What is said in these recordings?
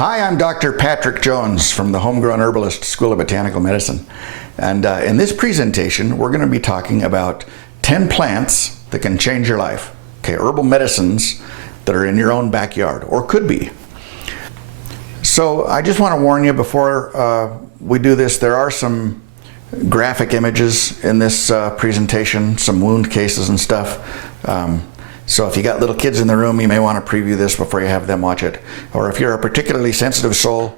Hi, I'm Dr. Patrick Jones from the Homegrown Herbalist School of Botanical Medicine. And in this presentation, we're going to be talking about 10 plants that can change your life. Okay, herbal medicines that are in your own backyard, or could be. So I just want to warn you before we do this, there are some graphic images in this presentation, some wound cases and stuff. So if you got little kids in the room, you may want to preview this before you have them watch it. Or if you're a particularly sensitive soul,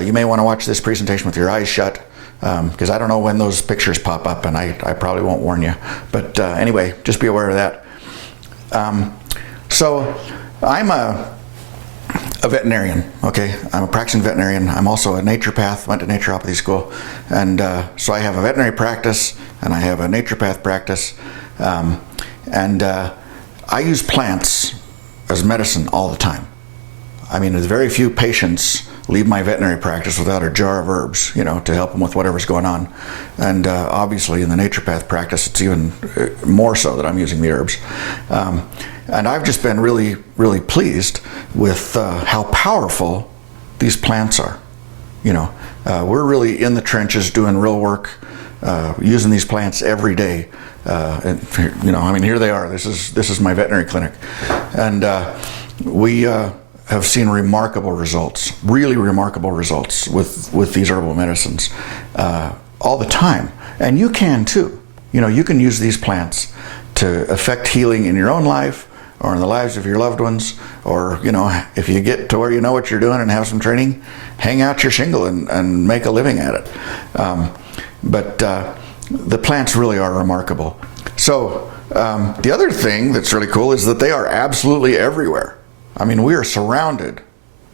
you may want to watch this presentation with your eyes shut, because I don't know when those pictures pop up, and I probably won't warn you. But anyway, just be aware of that. So I'm a veterinarian, okay? I'm a practicing veterinarian. I'm also a naturopath, went to naturopathy school. And so I have a veterinary practice, and I have a naturopath practice. I use plants as medicine all the time. I mean, there's very few patients leave my veterinary practice without a jar of herbs, you know, to help them with whatever's going on. And obviously in the naturopath practice, it's even more so that I'm using the herbs. And I've just been really, really pleased with how powerful these plants are. You know, we're really in the trenches doing real work, using these plants every day. And you know, I mean, here they are. This is my veterinary clinic, and we have seen remarkable results, really remarkable results with these herbal medicines all the time. And you can too. You know, you can use these plants to affect healing in your own life or in the lives of your loved ones. Or, you know, if you get to where you know what you're doing and have some training, hang out your shingle and make a living at it. The plants really are remarkable. So the other thing that's really cool is that they are absolutely everywhere. I mean, we are surrounded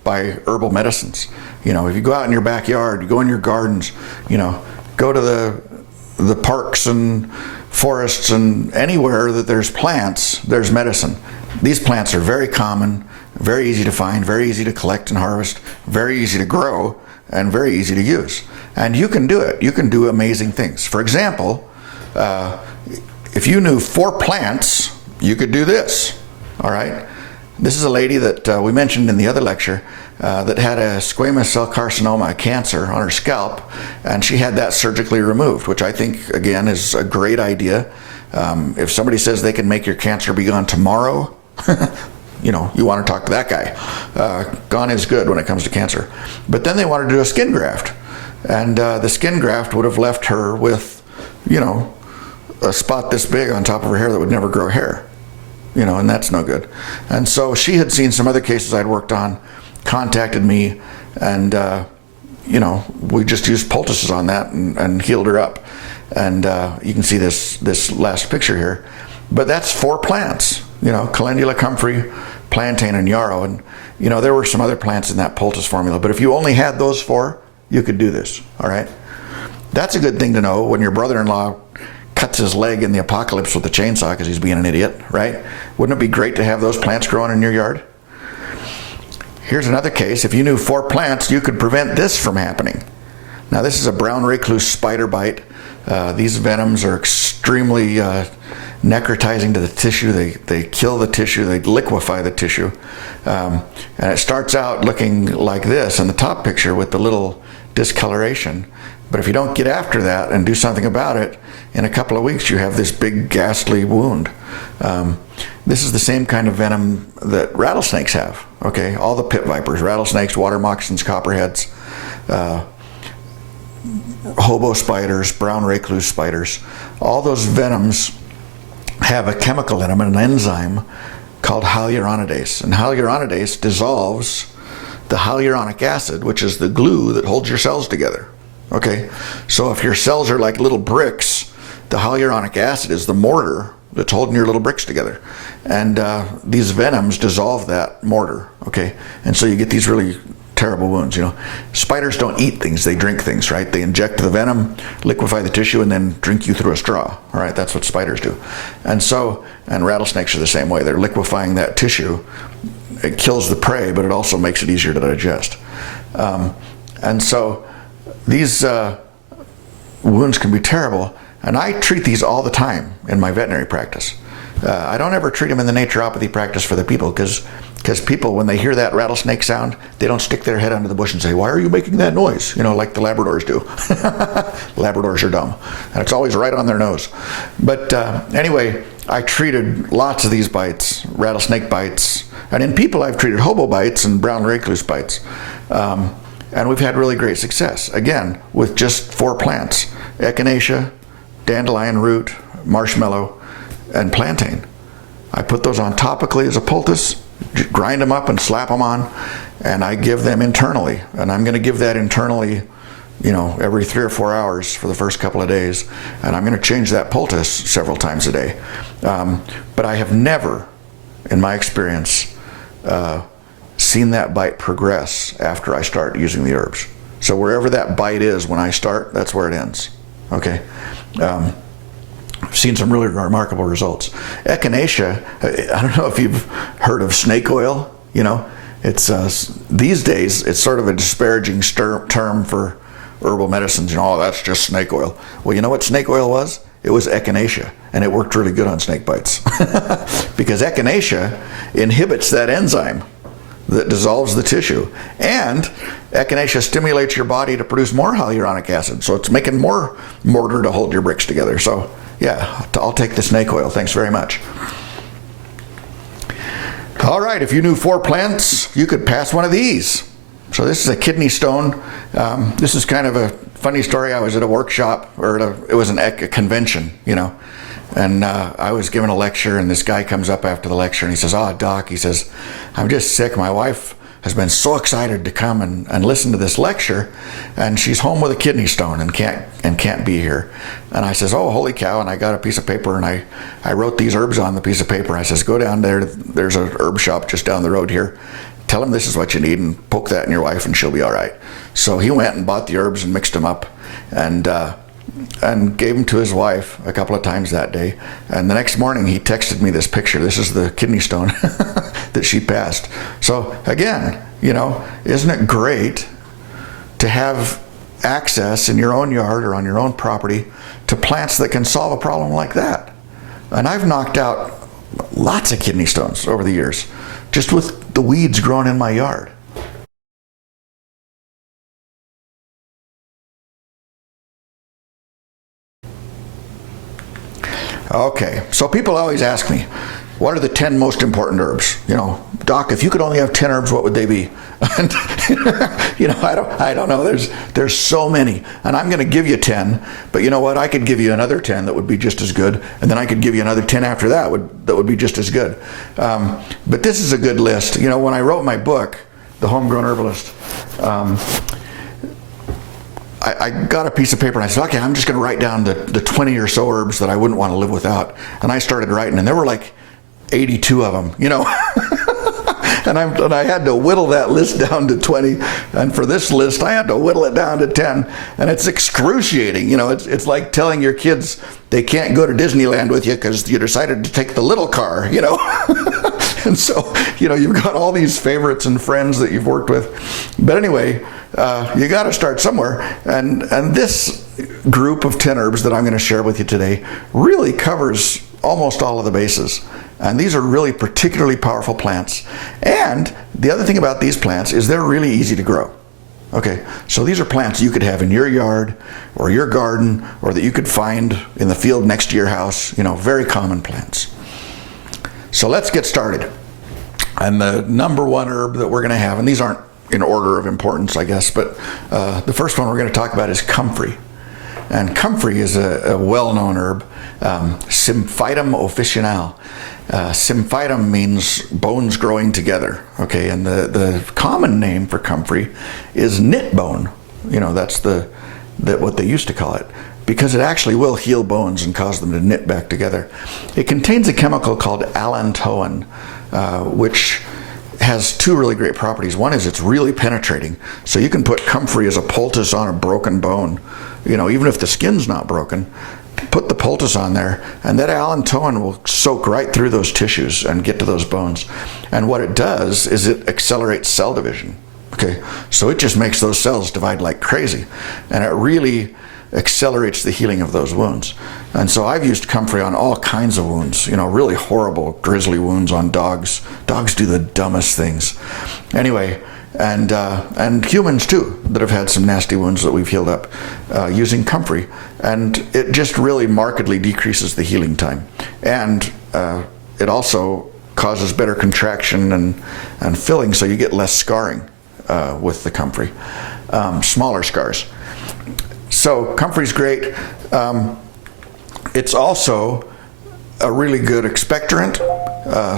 by herbal medicines. You know, if you go out in your backyard, you go in your gardens, you know, go to the parks and forests, and anywhere that there's plants, there's medicine. These plants are very common, very easy to find, very easy to collect and harvest, very easy to grow, and very easy to use. And you can do it. You can do amazing things. For example, if you knew 4 plants, you could do this. All right? This is a lady that we mentioned in the other lecture that had a squamous cell carcinoma, a cancer on her scalp, and she had that surgically removed, which I think, again, is a great idea. If somebody says they can make your cancer be gone tomorrow, you know, you want to talk to that guy. Gone is good when it comes to cancer. But then they wanted to do a skin graft. And the skin graft would have left her with, you know, a spot this big on top of her hair that would never grow hair. You know, and that's no good. And so she had seen some other cases I'd worked on, contacted me, and, you know, we just used poultices on that and healed her up. And you can see this last picture here. But that's 4 plants, you know, calendula, comfrey, plantain, and yarrow. And, you know, there were some other plants in that poultice formula. But if you only had those 4, you could do this, all right? That's a good thing to know when your brother-in-law cuts his leg in the apocalypse with a chainsaw because he's being an idiot, right? Wouldn't it be great to have those plants growing in your yard? Here's another case. If you knew 4 plants, you could prevent this from happening. Now, this is a brown recluse spider bite. These venoms are extremely necrotizing to the tissue. They kill the tissue. They liquefy the tissue. And it starts out looking like this in the top picture with the little discoloration. But if you don't get after that and do something about it, in a couple of weeks you have this big ghastly wound. This is the same kind of venom that rattlesnakes have. Okay, all the pit vipers, rattlesnakes, water moccasins, copperheads, hobo spiders, brown recluse spiders, all those venoms have a chemical in them, an enzyme called hyaluronidase. And hyaluronidase dissolves the hyaluronic acid, which is the glue that holds your cells together. Okay, so if your cells are like little bricks, the hyaluronic acid is the mortar that's holding your little bricks together. And these venoms dissolve that mortar, okay? And so you get these really terrible wounds, you know. Spiders don't eat things, they drink things, right? They inject the venom, liquefy the tissue, and then drink you through a straw, all right? That's what spiders do. And rattlesnakes are the same way. They're liquefying that tissue. It kills the prey, but it also makes it easier to digest. And so these wounds can be terrible, and I treat these all the time in my veterinary practice. I don't ever treat them in the naturopathy practice for the people, because people, when they hear that rattlesnake sound, they don't stick their head under the bush and say, "Why are you making that noise?" Like the Labradors do. Labradors are dumb, and it's always right on their nose. But anyway, I treated lots of these bites, rattlesnake bites, and in people I've treated hobo bites and brown recluse bites. And we've had really great success, again, with just 4 plants: echinacea, dandelion root, marshmallow, and plantain. I put those on topically as a poultice, grind them up and slap them on, and I give them internally. And I'm going to give that internally, every 3 or 4 hours for the first couple of days. And I'm going to change that poultice several times a day. But I have never, in my experience, seen that bite progress after I start using the herbs. So wherever that bite is when I start, that's where it ends. Okay. I've seen some really remarkable results. Echinacea, I don't know if you've heard of snake oil. It's these days it's sort of a disparaging term for herbal medicines. Oh, that's just snake oil. Well, you know what snake oil was? It was echinacea, and it worked really good on snake bites because echinacea inhibits that enzyme that dissolves the tissue, and echinacea stimulates your body to produce more hyaluronic acid, so it's making more mortar to hold your bricks together. So yeah, I'll take the snake oil. Thanks very much. All right, if you knew 4 plants, you could pass one of these. So this is a kidney stone. This is kind of a funny story. I was at a workshop, or it was a convention, and I was giving a lecture, and this guy comes up after the lecture, and he says, "Oh, Doc," he says, "I'm just sick. My wife has been so excited to come and listen to this lecture, and she's home with a kidney stone and can't be here." And I says, "Oh, holy cow!" And I got a piece of paper, and I wrote these herbs on the piece of paper. I says, "Go down there. There's an herb shop just down the road here. Tell them this is what you need, and poke that in your wife, and she'll be all right." So he went and bought the herbs and mixed them up, and gave them to his wife a couple of times that day. And the next morning he texted me this picture. This is the kidney stone that she passed. So again, isn't it great to have access in your own yard or on your own property to plants that can solve a problem like that? And I've knocked out lots of kidney stones over the years just with the weeds growing in my yard. Okay, so people always ask me, what are the 10 most important herbs? Doc, if you could only have 10 herbs, what would they be? And, I don't know. There's so many, and I'm going to give you 10. But you know what? I could give you another 10 that would be just as good, and then I could give you another 10 after that that would be just as good. But this is a good list. When I wrote my book, The Homegrown Herbalist, I got a piece of paper and I said, okay, I'm just going to write down the 20 or so herbs that I wouldn't want to live without. And I started writing, and there were like 82 of them, and I had to whittle that list down to 20. And for this list, I had to whittle it down to 10. And it's excruciating. It's like telling your kids they can't go to Disneyland with you because you decided to take the little car, And so, you've got all these favorites and friends that you've worked with. But anyway, you got to start somewhere. And this group of 10 herbs that I'm going to share with you today really covers almost all of the bases. And these are really particularly powerful plants. And the other thing about these plants is they're really easy to grow. Okay, so these are plants you could have in your yard or your garden, or that you could find in the field next to your house, very common plants. So let's get started. And the number 1 herb that we're going to have, and these aren't in order of importance, I guess, but the first one we're going to talk about is comfrey. And comfrey is a well-known herb, Symphytum officinale. Symphytum means bones growing together, okay, and the common name for comfrey is knit bone. That's what they used to call it, because it actually will heal bones and cause them to knit back together. It contains a chemical called allantoin, which has 2 really great properties. One is it's really penetrating, so you can put comfrey as a poultice on a broken bone, even if the skin's not broken. Put the poultice on there, and that allantoin will soak right through those tissues and get to those bones. And what it does is it accelerates cell division. Okay, so it just makes those cells divide like crazy, and it really accelerates the healing of those wounds. And so I've used comfrey on all kinds of wounds, really horrible, grisly wounds on dogs. Dogs do the dumbest things. Anyway, and humans too, that have had some nasty wounds that we've healed up using comfrey. And it just really markedly decreases the healing time. And it also causes better contraction and filling, so you get less scarring with the comfrey, smaller scars. So comfrey's great. It's also a really good expectorant,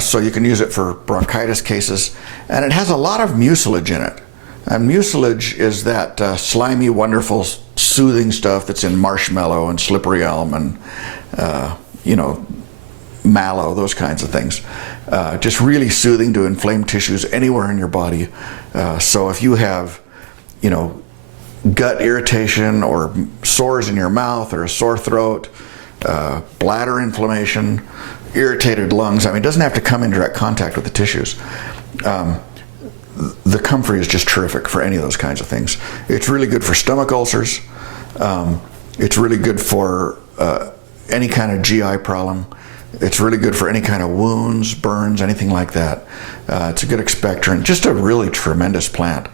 so you can use it for bronchitis cases. And it has a lot of mucilage in it. And mucilage is that slimy, wonderful, soothing stuff that's in marshmallow and slippery elm and, mallow, those kinds of things. Just really soothing to inflamed tissues anywhere in your body. So if you have, gut irritation or sores in your mouth or a sore throat, bladder inflammation, irritated lungs, it doesn't have to come in direct contact with the tissues. The comfrey is just terrific for any of those kinds of things. It's really good for stomach ulcers. It's really good for any kind of GI problem. It's really good for any kind of wounds, burns, anything like that. It's a good expectorant, just a really tremendous plant.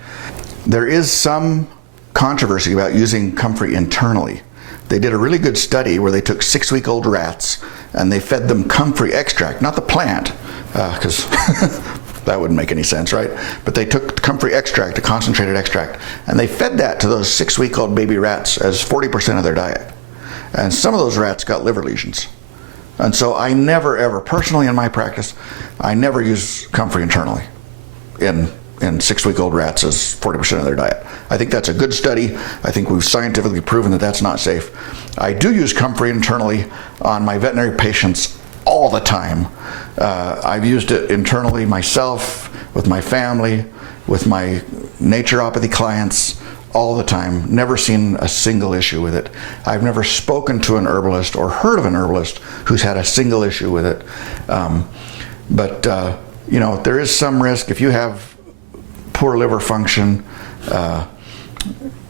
There is some controversy about using comfrey internally. They did a really good study where they took 6-week-old rats and they fed them comfrey extract, not the plant, because that wouldn't make any sense, right? But they took comfrey extract, a concentrated extract, and they fed that to those 6-week-old baby rats as 40% of their diet. And some of those rats got liver lesions. And so I never, ever, personally in my practice, I never use comfrey internally in 6-week-old rats as 40% of their diet. I think that's a good study. I think we've scientifically proven that that's not safe. I do use comfrey internally on my veterinary patients all the time. I've used it internally myself, with my family, with my naturopathy clients, all the time. Never seen a single issue with it. I've never spoken to an herbalist or heard of an herbalist who's had a single issue with it. But there is some risk if you have poor liver function.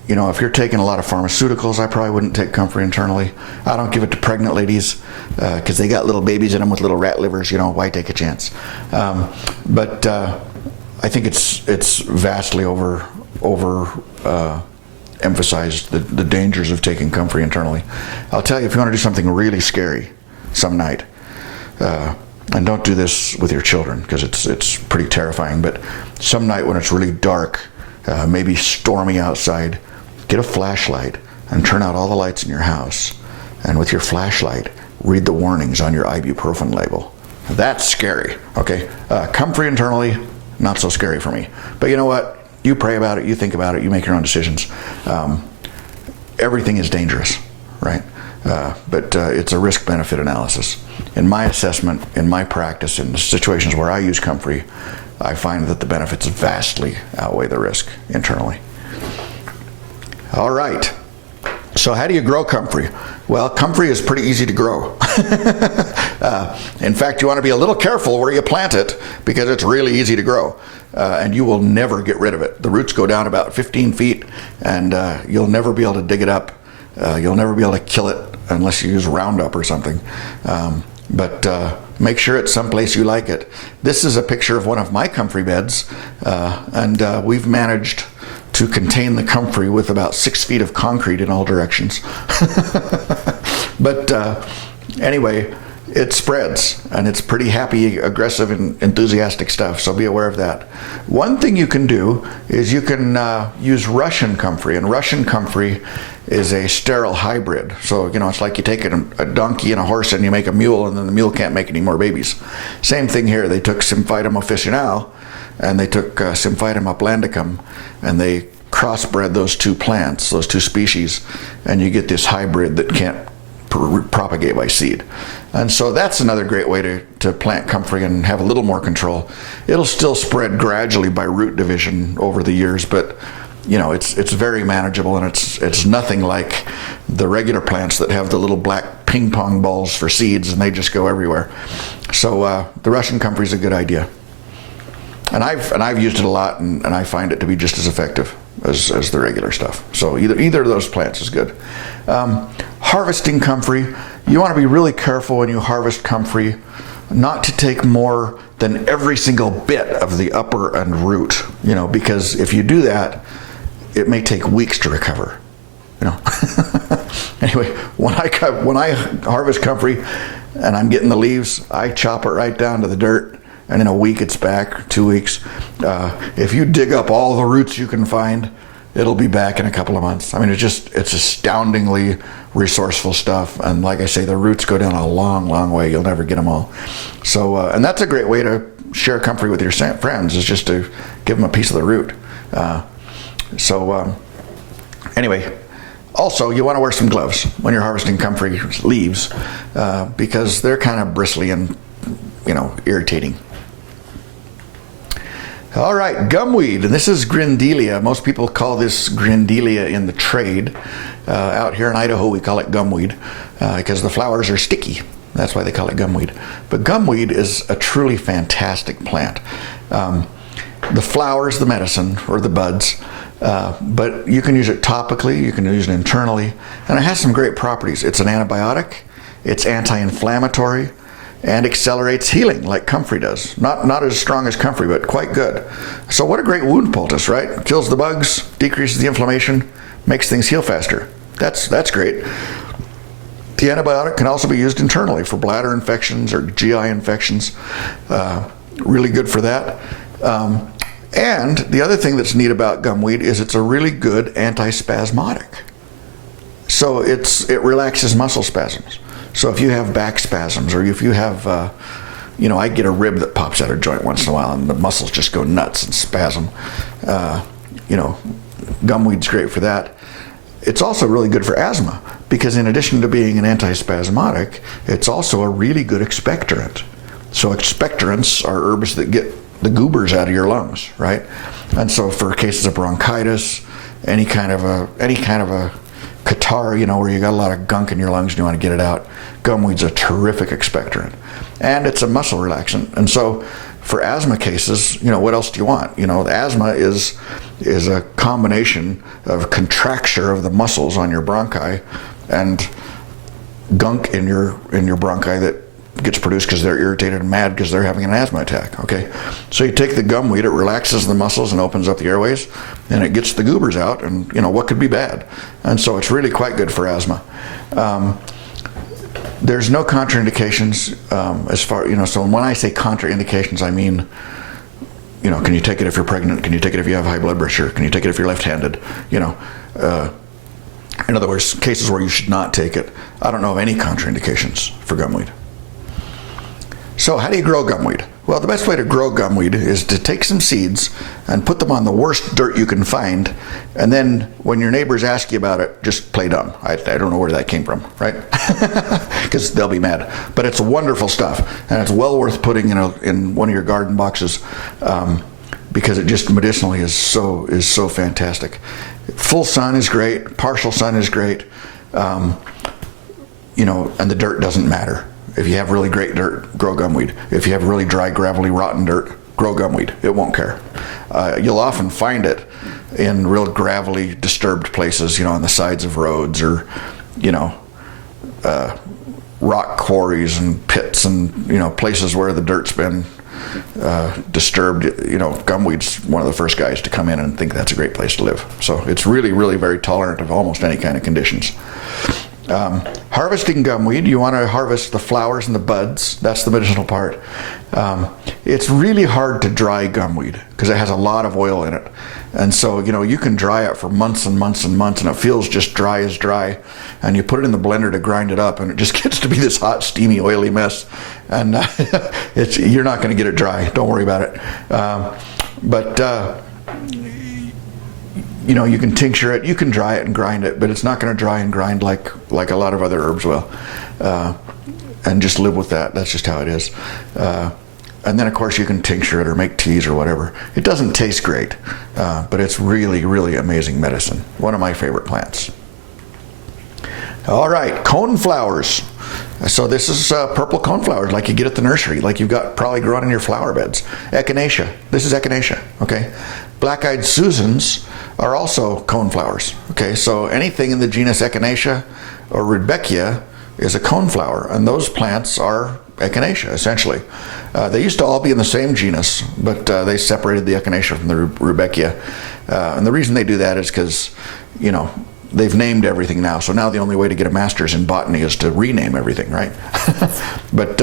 If you're taking a lot of pharmaceuticals, I probably wouldn't take comfrey internally. I don't give it to pregnant ladies because they got little babies in them with little rat livers. Why take a chance? But I think it's vastly emphasized the dangers of taking comfrey internally. I'll tell you, if you want to do something really scary some night, and don't do this with your children because it's pretty terrifying, but some night when it's really dark, maybe stormy outside, get a flashlight and turn out all the lights in your house, and with your flashlight read the warnings on your ibuprofen label. That's scary. Okay, comfrey internally, not so scary for me. But you know what? You pray about it, you think about it, you make your own decisions. Everything is dangerous, right? But it's a risk-benefit analysis. In my assessment, in my practice, in the situations where I use comfrey, I find that the benefits vastly outweigh the risk internally. All right. So how do you grow comfrey? Well, comfrey is pretty easy to grow. In fact, you want to be a little careful where you plant it because it's really easy to grow. And you will never get rid of it. The roots go down about 15 feet and you'll never be able to dig it up. You'll never be able to kill it unless you use Roundup or something. But make sure it's someplace you like it. This is a picture of one of my comfrey beds, and we've managed to contain the comfrey with about 6 feet of concrete in all directions. But anyway, it spreads, and it's pretty happy, aggressive, and enthusiastic stuff, so be aware of that. One thing you can do is you can use Russian comfrey, and Russian comfrey is a sterile hybrid. So, it's like you take a donkey and a horse and you make a mule, and then the mule can't make any more babies. Same thing here. They took Symphytum officinale and they took Symphytum uplandicum, and they crossbred those two plants, those two species, and you get this hybrid that can't propagate by seed. And so that's another great way to plant comfrey and have a little more control. It'll still spread gradually by root division over the years, but it's very manageable, and it's nothing like the regular plants that have the little black ping pong balls for seeds and they just go everywhere. So the Russian comfrey is a good idea. And I've used it a lot, and I find it to be just as effective. as the regular stuff. So either of those plants is good. Harvesting comfrey, you want to be really careful when you harvest comfrey not to take more than every single bit of the upper and root, because if you do that, it may take weeks to recover. Anyway, when I harvest comfrey and I'm getting the leaves, I chop it right down to the dirt, and in a week it's back, 2 weeks. If you dig up all the roots you can find, it'll be back in a couple of months. I mean, it's astoundingly resourceful stuff, and like I say, the roots go down a long, long way. You'll never get them all. So, and that's a great way to share comfrey with your friends, is just to give them a piece of the root. Anyway, also you want to wear some gloves when you're harvesting comfrey leaves, because they're kind of bristly and irritating. All right, gumweed, and this is Grindelia. Most people call this Grindelia in the trade. Out here in Idaho, we call it gumweed because the flowers are sticky. That's why they call it gumweed. But gumweed is a truly fantastic plant. The flowers, the medicine, or the buds, but you can use it topically, you can use it internally, and it has some great properties. It's an antibiotic, it's anti-inflammatory, and accelerates healing like comfrey does. Not as strong as comfrey, but quite good. So what a great wound poultice, right? Kills the bugs, decreases the inflammation, makes things heal faster. That's great. The antibiotic can also be used internally for bladder infections or GI infections. Really good for that. And the other thing that's neat about gumweed is it's a really good antispasmodic. So it relaxes muscle spasms. So if you have back spasms, or if you have, I get a rib that pops out of joint once in a while and the muscles just go nuts and spasm, gumweed's great for that. It's also really good for asthma because in addition to being an antispasmodic, it's also a really good expectorant. So expectorants are herbs that get the goobers out of your lungs, right? And so for cases of bronchitis, any kind of a catarrh, where you got a lot of gunk in your lungs and you want to get it out, gumweed's a terrific expectorant. And it's a muscle relaxant. And so for asthma cases, what else do you want? Asthma is a combination of contracture of the muscles on your bronchi and gunk in your bronchi that gets produced because they're irritated and mad because they're having an asthma attack, okay? So you take the gumweed, it relaxes the muscles and opens up the airways, and it gets the goobers out, and what could be bad? And so it's really quite good for asthma. There's no contraindications as far, so when I say contraindications, I mean, can you take it if you're pregnant? Can you take it if you have high blood pressure? Can you take it if you're left-handed? In other words, cases where you should not take it. I don't know of any contraindications for gumweed. So how do you grow gumweed? Well, the best way to grow gumweed is to take some seeds and put them on the worst dirt you can find, and then when your neighbors ask you about it, just play dumb. I don't know where that came from, right? Because they'll be mad. But it's wonderful stuff, and it's well worth putting in one of your garden boxes because it just medicinally is so fantastic. Full sun is great. Partial sun is great. And the dirt doesn't matter. If you have really great dirt, grow gumweed. If you have really dry, gravelly, rotten dirt, grow gumweed. It won't care. You'll often find it in real gravelly, disturbed places, on the sides of roads or, rock quarries and pits and, places where the dirt's been disturbed. Gumweed's one of the first guys to come in and think that's a great place to live. So it's really, really very tolerant of almost any kind of conditions. Harvesting gumweed, you want to harvest the flowers and the buds. That's the medicinal part. It's really hard to dry gumweed because it has a lot of oil in it. And so, you can dry it for months and months and months, and it feels just dry as dry. And you put it in the blender to grind it up, and it just gets to be this hot, steamy, oily mess. And you're not going to get it dry. Don't worry about it. You can tincture it, you can dry it and grind it, but it's not going to dry and grind like a lot of other herbs will. And just live with that. That's just how it is. And then, of course, you can tincture it or make teas or whatever. It doesn't taste great, but it's really, really amazing medicine. One of my favorite plants. All right, coneflowers. So this is purple coneflowers like you get at the nursery, like you've got probably growing in your flower beds. Echinacea. This is echinacea, okay? Black-eyed Susans are also coneflowers. Okay, so anything in the genus Echinacea or Rudbeckia is a coneflower, and those plants are Echinacea, essentially. They used to all be in the same genus, but they separated the Echinacea from the Rudbeckia. And the reason they do that is because, you know, they've named everything now. So now the only way to get a master's in botany is to rename everything, right? But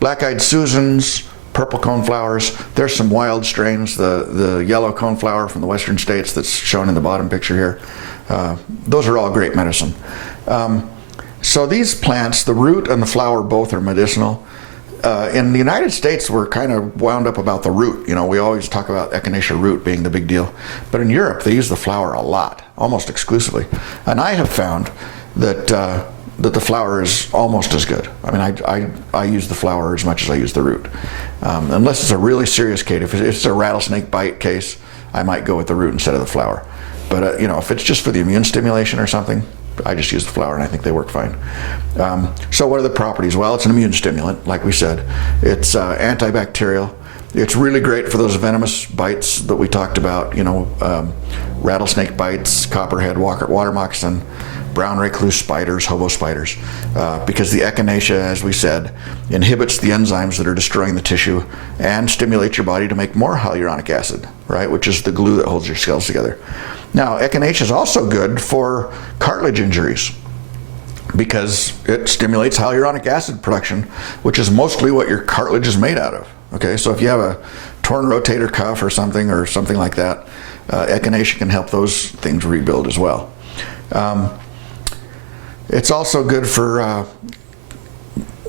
black-eyed Susans, purple coneflowers, there's some wild strains, the yellow coneflower from the western states that's shown in the bottom picture here. Those are all great medicine. So these plants, the root and the flower, both are medicinal. In the United States, we're kind of wound up about the root. You know, we always talk about Echinacea root being the big deal. But in Europe, they use the flower a lot, almost exclusively. And I have found that that the flower is almost as good. I mean, I use the flower as much as I use the root. Unless it's a really serious case. If it's a rattlesnake bite case, I might go with the root instead of the flower. But you know, if it's just for the immune stimulation or something, I just use the flower, and I think they work fine. So what are the properties? Well, it's an immune stimulant, like we said. It's antibacterial. It's really great for those venomous bites that we talked about, you know, rattlesnake bites, copperhead, water moccasin, brown recluse spiders, hobo spiders, because the Echinacea, as we said, inhibits the enzymes that are destroying the tissue and stimulates your body to make more hyaluronic acid, right, which is the glue that holds your cells together. Now, Echinacea is also good for cartilage injuries because it stimulates hyaluronic acid production, which is mostly what your cartilage is made out of. Okay, so if you have a torn rotator cuff or something like that, Echinacea can help those things rebuild as well. It's also good for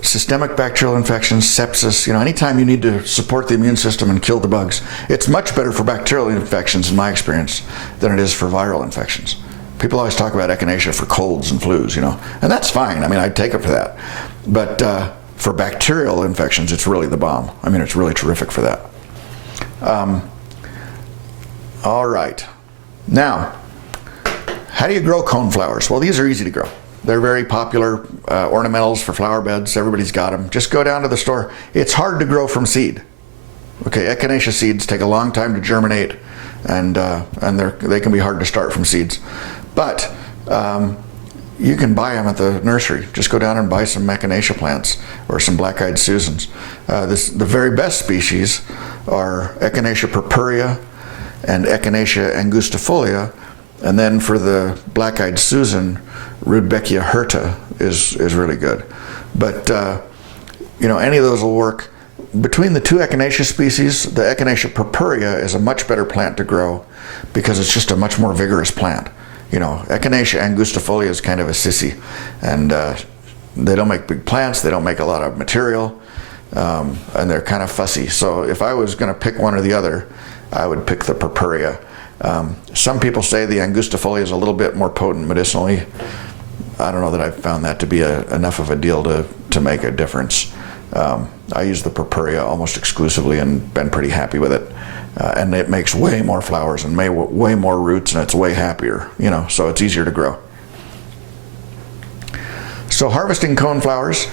systemic bacterial infections, sepsis. You know, anytime you need to support the immune system and kill the bugs, it's much better for bacterial infections, in my experience, than it is for viral infections. People always talk about Echinacea for colds and flus, you know, and that's fine. I mean, I'd take it for that. But for bacterial infections, it's really the bomb. I mean, it's really terrific for that. All right. Now, how do you grow coneflowers? Well, these are easy to grow. They're very popular ornamentals for flower beds. Everybody's got them. Just go down to the store. It's hard to grow from seed. Okay, Echinacea seeds take a long time to germinate, and they can be hard to start from seeds. But you can buy them at the nursery. Just go down and buy some Echinacea plants or some black-eyed Susans. The very best species are Echinacea purpurea and Echinacea angustifolia, and then for the black-eyed Susan, Rudbeckia hirta is really good. But you know, any of those will work. Between the two Echinacea species, the Echinacea purpurea is a much better plant to grow because it's just a much more vigorous plant. You know, Echinacea angustifolia is kind of a sissy, and they don't make big plants, they don't make a lot of material, and they're kind of fussy. So if I was going to pick one or the other, I would pick the purpurea. Some people say the angustifolia is a little bit more potent medicinally. I don't know that I've found that to be enough of a deal to make a difference. I use the purpurea almost exclusively and been pretty happy with it. And it makes way more flowers and way more roots, and it's way happier, you know, so it's easier to grow. So harvesting coneflowers,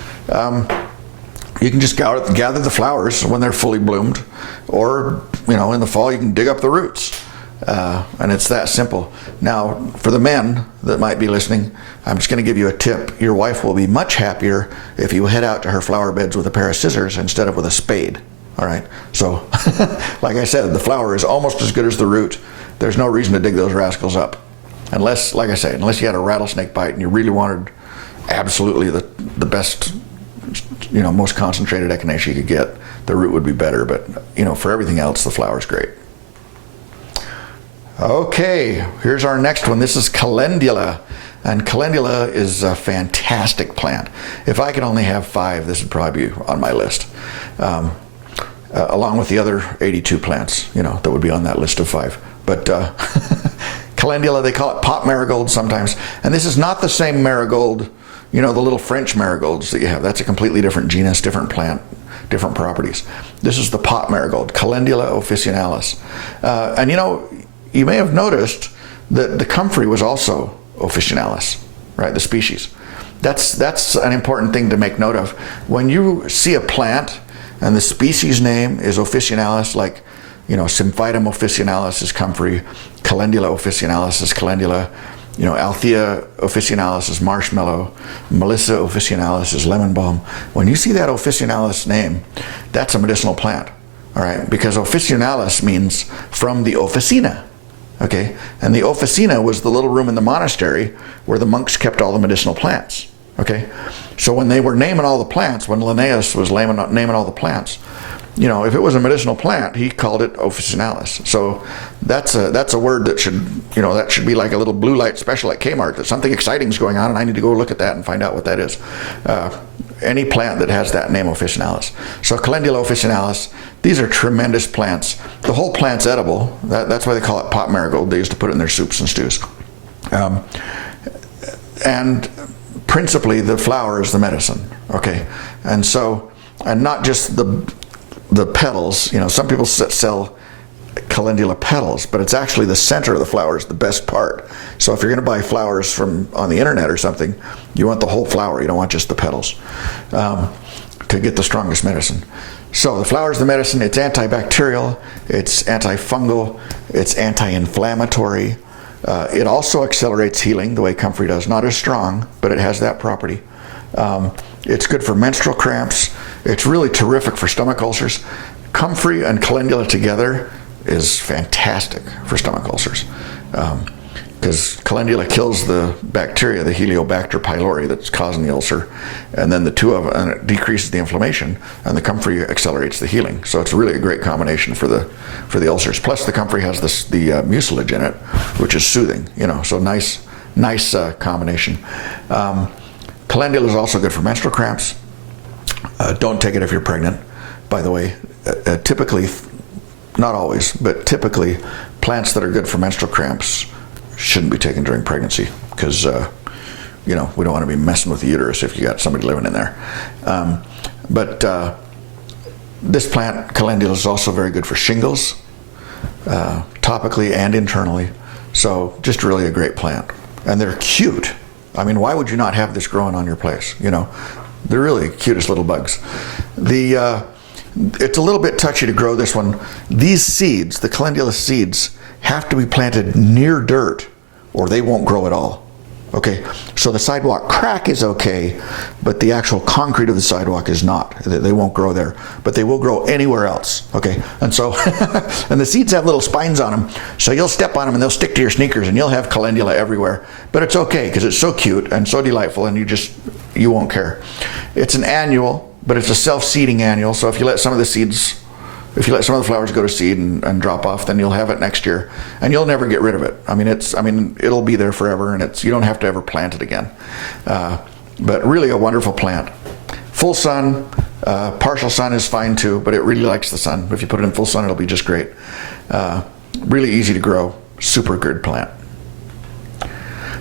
you can just gather the flowers when they're fully bloomed, or, you know, in the fall you can dig up the roots. And it's that simple. Now, for the men that might be listening, I'm just going to give you a tip. Your wife will be much happier if you head out to her flower beds with a pair of scissors instead of with a spade. All right. So, like I said, the flower is almost as good as the root. There's no reason to dig those rascals up. Unless, like I say, unless you had a rattlesnake bite and you really wanted absolutely the best, you know, most concentrated Echinacea you could get, the root would be better. But, you know, for everything else, the flower's great. Okay, here's our next one. This is Calendula, and Calendula is a fantastic plant. If I could only have 5, this would probably be on my list, along with the other 82 plants, you know, that would be on that list of 5. But Calendula, they call it pot marigold sometimes, and this is not the same marigold, you know, the little French marigolds that you have. That's a completely different genus, different plant, different properties. This is the pot marigold, Calendula officinalis, and you know, you may have noticed that the comfrey was also officinalis, right, the species. That's an important thing to make note of. When you see a plant and the species name is officinalis, like Symphytum officinalis is comfrey, Calendula officinalis is calendula, Althea officinalis is marshmallow, Melissa officinalis is lemon balm. When you see that officinalis name, that's a medicinal plant, all right? Because officinalis means from the officina, okay? And the officina was the little room in the monastery where the monks kept all the medicinal plants, okay? So when they were naming all the plants, when Linnaeus was naming all the plants, if it was a medicinal plant, he called it officinalis. So that's a word that should be like a little blue light special at Kmart, that something exciting is going on and I need to go look at that and find out what that is. Any plant that has that name, officinalis. So Calendula officinalis, these are tremendous plants. The whole plant's edible. That's why they call it pot marigold. They used to put it in their soups and stews. And principally the flower is the medicine, okay? And not just the petals. Some people sell calendula petals, but it's actually the center of the flower is the best part. So if you're going to buy flowers on the internet or something, you want the whole flower. You don't want just the petals to get the strongest medicine. So the flower is the medicine. It's antibacterial, it's antifungal, it's anti-inflammatory. It also accelerates healing the way comfrey does. Not as strong, but it has that property. It's good for menstrual cramps. It's really terrific for stomach ulcers. Comfrey and calendula together is fantastic for stomach ulcers, because calendula kills the bacteria, the Heliobacter pylori, that's causing the ulcer, and then the two of them, and it decreases the inflammation, and the comfrey accelerates the healing. So it's really a great combination for the ulcers. Plus the comfrey has the mucilage in it, which is soothing. So nice combination. Calendula is also good for menstrual cramps. Don't take it if you're pregnant, by the way. Typically, not always, but typically, plants that are good for menstrual cramps shouldn't be taken during pregnancy, because we don't want to be messing with the uterus if you got somebody living in there. But this plant, calendula, is also very good for shingles, topically and internally. So just really a great plant. And they're cute. I mean, why would you not have this growing on your place? They're really cutest little bugs. It's a little bit touchy to grow this one. These seeds, the calendula seeds, have to be planted near dirt or they won't grow at all. Okay, so the sidewalk crack is okay, but the actual concrete of the sidewalk is not. They won't grow there, but they will grow anywhere else. Okay, and so, and the seeds have little spines on them, so you'll step on them and they'll stick to your sneakers and you'll have calendula everywhere. But it's okay, because it's so cute and so delightful, and you won't care. It's an annual, but it's a self-seeding annual, so if you let some of the flowers go to seed and drop off, then you'll have it next year, and you'll never get rid of it. It'll be there forever, and you don't have to ever plant it again. But really a wonderful plant. Full sun, partial sun is fine too, but it really likes the sun. If you put it in full sun, it'll be just great. Really easy to grow, super good plant.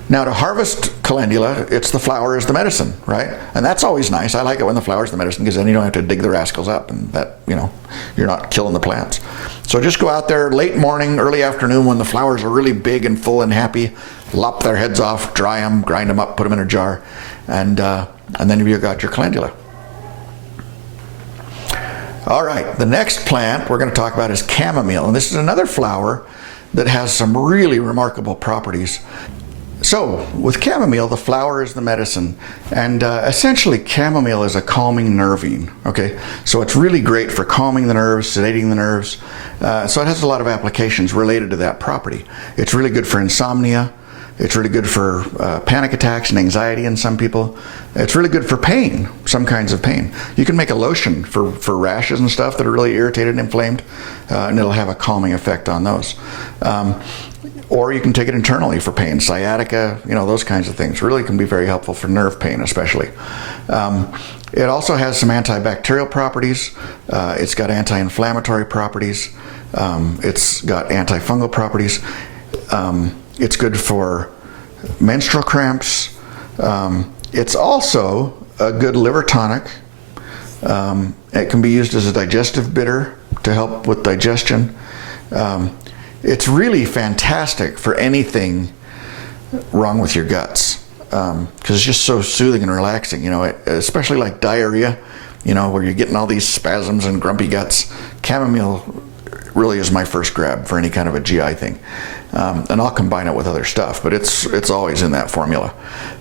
Now, to harvest calendula, it's the flower is the medicine, right? And that's always nice. I like it when the flower is the medicine, because then you don't have to dig the rascals up, and that, you're not killing the plants. So just go out there late morning, early afternoon, when the flowers are really big and full and happy, lop their heads off, dry them, grind them up, put them in a jar, and then you've got your calendula. All right, the next plant we're going to talk about is chamomile, and this is another flower that has some really remarkable properties. So, with chamomile, the flower is the medicine, and essentially chamomile is a calming nervine, okay? So it's really great for calming the nerves, sedating the nerves, so it has a lot of applications related to that property. It's really good for insomnia, it's really good for panic attacks and anxiety in some people. It's really good for pain, some kinds of pain. You can make a lotion for rashes and stuff that are really irritated and inflamed, and it'll have a calming effect on those. Or you can take it internally for pain, sciatica, those kinds of things. Really can be very helpful for nerve pain, especially. It also has some antibacterial properties. It's got anti-inflammatory properties. It's got antifungal properties. It's good for menstrual cramps. It's also a good liver tonic. It can be used as a digestive bitter to help with digestion. It's really fantastic for anything wrong with your guts, because it's just so soothing and relaxing, especially like diarrhea, where you're getting all these spasms and grumpy guts. Chamomile really is my first grab for any kind of a GI thing. And I'll combine it with other stuff, but it's always in that formula.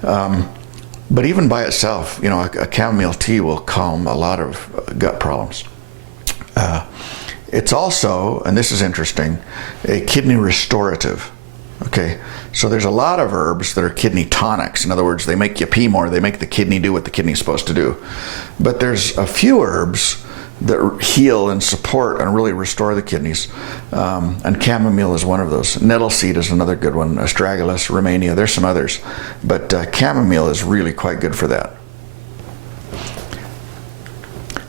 But even by itself, you know, a chamomile tea will calm a lot of gut problems. It's also, and this is interesting, a kidney restorative. Okay, so there's a lot of herbs that are kidney tonics. In other words, they make you pee more. They make the kidney do what the kidney's supposed to do. But there's a few herbs that heal and support and really restore the kidneys. And chamomile is one of those. Nettle seed is another good one. Astragalus, Romania, there's some others. But chamomile is really quite good for that.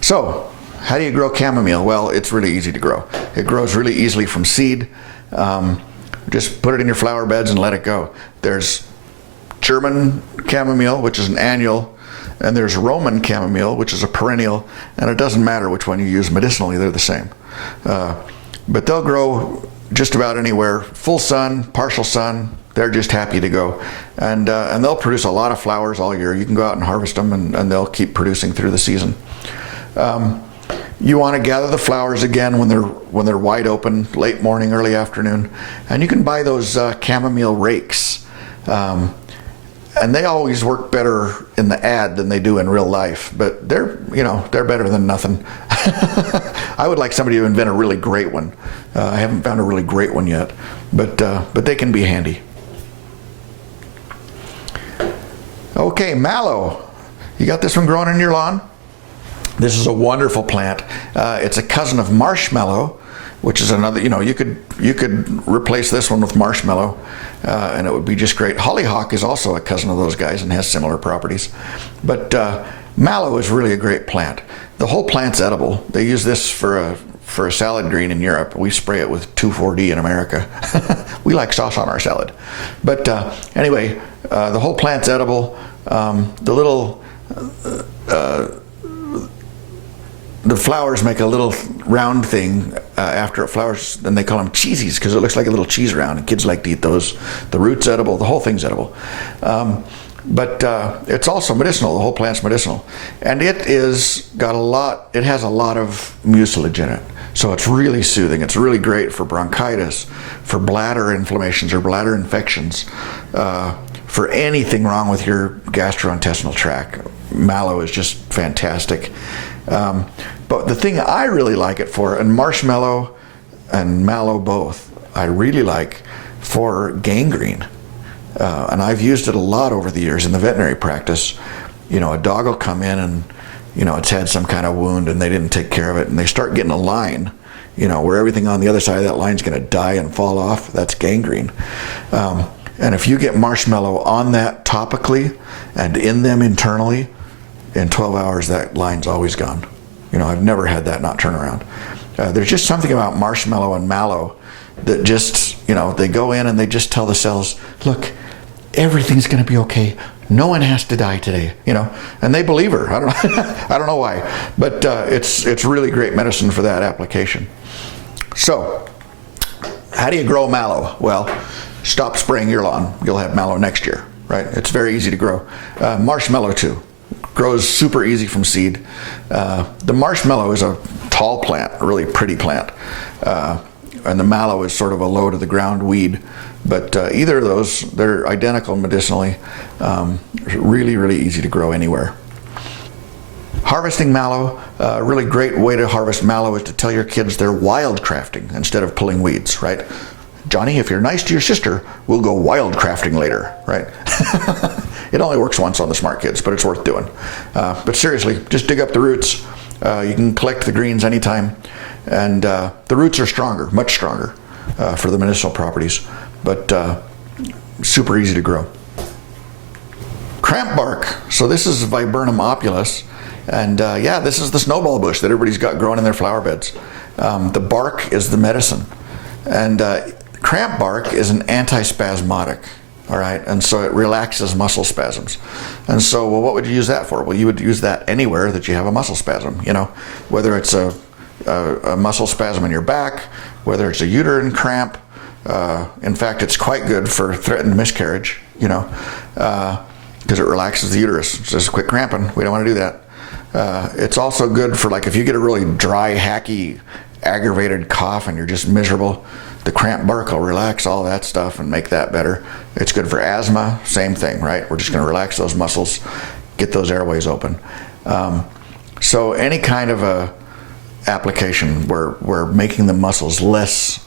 So, how do you grow chamomile? Well, it's really easy to grow. It grows really easily from seed. Just put it in your flower beds and let it go. There's German chamomile, which is an annual, and there's Roman chamomile, which is a perennial, and it doesn't matter which one you use medicinally, they're the same. But they'll grow just about anywhere, full sun, partial sun, they're just happy to go. And they'll produce a lot of flowers all year. You can go out and harvest them, and they'll keep producing through the season. You want to gather the flowers again when they're wide open, late morning, early afternoon, and you can buy those chamomile rakes, and they always work better in the ad than they do in real life. But they're better than nothing. I would like somebody to invent a really great one. I haven't found a really great one yet, but they can be handy. Okay, mallow. You got this one growing in your lawn? This is a wonderful plant. It's a cousin of marshmallow, which is another, you could replace this one with marshmallow, and it would be just great. Hollyhock is also a cousin of those guys and has similar properties. But mallow is really a great plant. The whole plant's edible. They use this for a salad green in Europe. We spray it with 2,4-D in America. We like sauce on our salad. But anyway, the whole plant's edible. The flowers make a little round thing after it flowers, and they call them cheesies because it looks like a little cheese round, and kids like to eat those. The root's edible, the whole thing's edible. But it's also medicinal. The whole plant's medicinal. And it has a lot of mucilage in it. So it's really soothing. It's really great for bronchitis, for bladder inflammations or bladder infections, for anything wrong with your gastrointestinal tract. Mallow is just fantastic. But the thing I really like it for, and marshmallow and mallow both, I really like for gangrene. And I've used it a lot over the years in the veterinary practice. A dog will come in and, it's had some kind of wound and they didn't take care of it, and they start getting a line, where everything on the other side of that line is going to die and fall off. That's gangrene. And if you get marshmallow on that topically and in them internally, in 12 hours, that line's always gone. I've never had that not turn around. There's just something about marshmallow and mallow that just, they go in and they just tell the cells, look, everything's going to be okay. No one has to die today, and they believe her. I don't know, I don't know why, but it's really great medicine for that application. So, how do you grow mallow? Well, stop spraying your lawn. You'll have mallow next year, right? It's very easy to grow. Marshmallow too. Grows super easy from seed. The marshmallow is a tall plant, a really pretty plant. And the mallow is sort of a low to the ground weed. But either of those, they're identical medicinally. Really, really easy to grow anywhere. Harvesting mallow, a really great way to harvest mallow is to tell your kids they're wildcrafting instead of pulling weeds, right? Johnny, if you're nice to your sister, we'll go wildcrafting later, right? It only works once on the smart kids, but it's worth doing. But seriously, just dig up the roots. You can collect the greens anytime. And the roots are stronger, much stronger for the medicinal properties, but super easy to grow. Cramp bark. So this is Viburnum opulus. And this is the snowball bush that everybody's got growing in their flower beds. The bark is the medicine. And cramp bark is an antispasmodic, all right? And so it relaxes muscle spasms. And so, well, what would you use that for? Well, you would use that anywhere that you have a muscle spasm, whether it's a muscle spasm in your back, whether it's a uterine cramp. In fact, it's quite good for threatened miscarriage, because it relaxes the uterus. It's just quit cramping. We don't want to do that. It's also good for, like, if you get a really dry, hacky aggravated cough and you're just miserable, the cramp bark will relax all that stuff and make that better. It's good for asthma, same thing, right? We're just going to relax those muscles, get those airways open. So any kind of a application where we're making the muscles less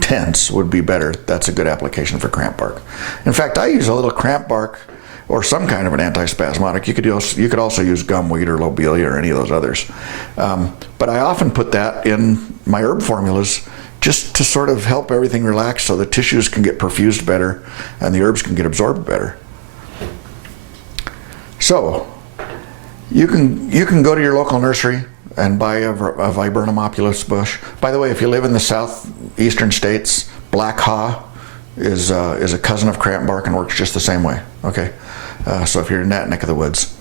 tense would be better. That's a good application for cramp bark. In fact, I use a little cramp bark or some kind of an antispasmodic. You could also use gumweed or lobelia or any of those others. But I often put that in my herb formulas just to sort of help everything relax so the tissues can get perfused better and the herbs can get absorbed better. So you can go to your local nursery and buy a Viburnum opulus bush. By the way, if you live in the southeastern states, black haw is a cousin of cramp bark and works just the same way. Okay, so if you're in that neck of the woods,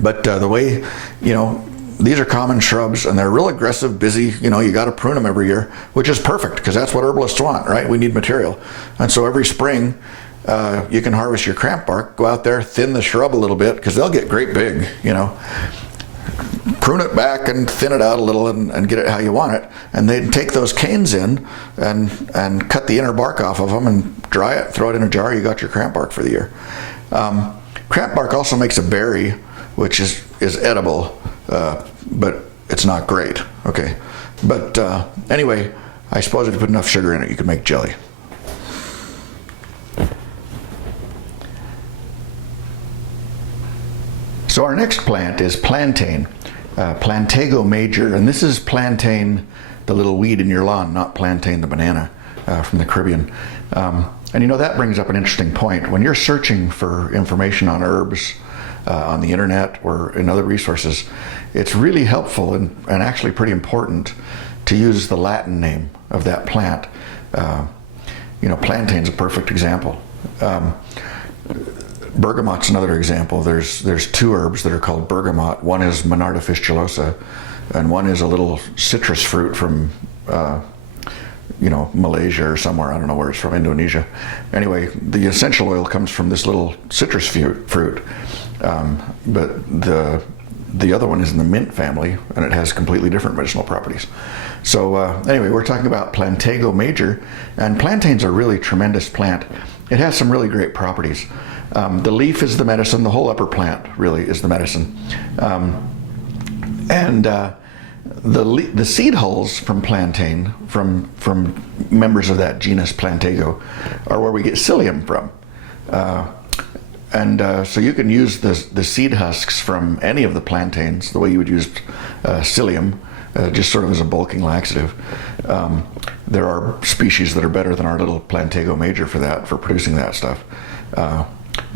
but the way, these are common shrubs and they're real aggressive, busy. You got to prune them every year, which is perfect because that's what herbalists want, right? We need material, and so every spring you can harvest your cramp bark. Go out there, thin the shrub a little bit because they'll get great big. Prune it back and thin it out a little and get it how you want it. And then take those canes in and cut the inner bark off of them and dry it, throw it in a jar, you got your cramp bark for the year. Cramp bark also makes a berry, which is edible, but it's not great, okay? But anyway, I suppose if you put enough sugar in it, you could make jelly. So our next plant is plantain, Plantago major, and this is plantain, the little weed in your lawn, not plantain the banana from the Caribbean. And that brings up an interesting point. When you're searching for information on herbs on the internet or in other resources, it's really helpful and actually pretty important to use the Latin name of that plant. Plantain's a perfect example. Bergamot's another example. There's two herbs that are called bergamot. One is Monarda fistulosa, and one is a little citrus fruit from Malaysia or somewhere. I don't know where it's from, Indonesia. Anyway, the essential oil comes from this little citrus fruit, but the other one is in the mint family, and it has completely different medicinal properties. So anyway, we're talking about Plantago major, and plantain's a really tremendous plant. It has some really great properties. The leaf is the medicine. The whole upper plant really is the medicine. The seed hulls from plantain, from members of that genus Plantago, are where we get psyllium from. So you can use the seed husks from any of the plantains the way you would use psyllium, just sort of as a bulking laxative. There are species that are better than our little Plantago major for producing that stuff.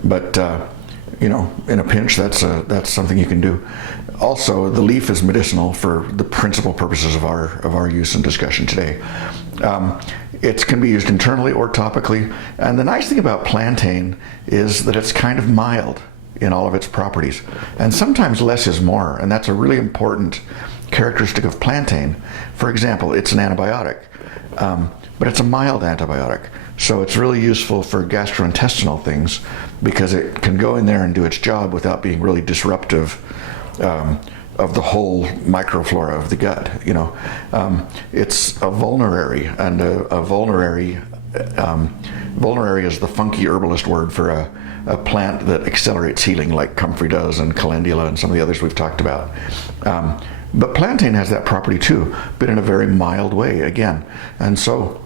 But in a pinch, that's something you can do. Also, the leaf is medicinal for the principal purposes of our use and discussion today. It can be used internally or topically, and the nice thing about plantain is that it's kind of mild in all of its properties, and sometimes less is more, and that's a really important characteristic of plantain. For example, it's an antibiotic, but it's a mild antibiotic. So it's really useful for gastrointestinal things because it can go in there and do its job without being really disruptive of the whole microflora of the gut. It's a vulnerary, and a vulnerary is the funky herbalist word for a plant that accelerates healing, like comfrey does, and calendula, and some of the others we've talked about. But plantain has that property too, but in a very mild way again. And so,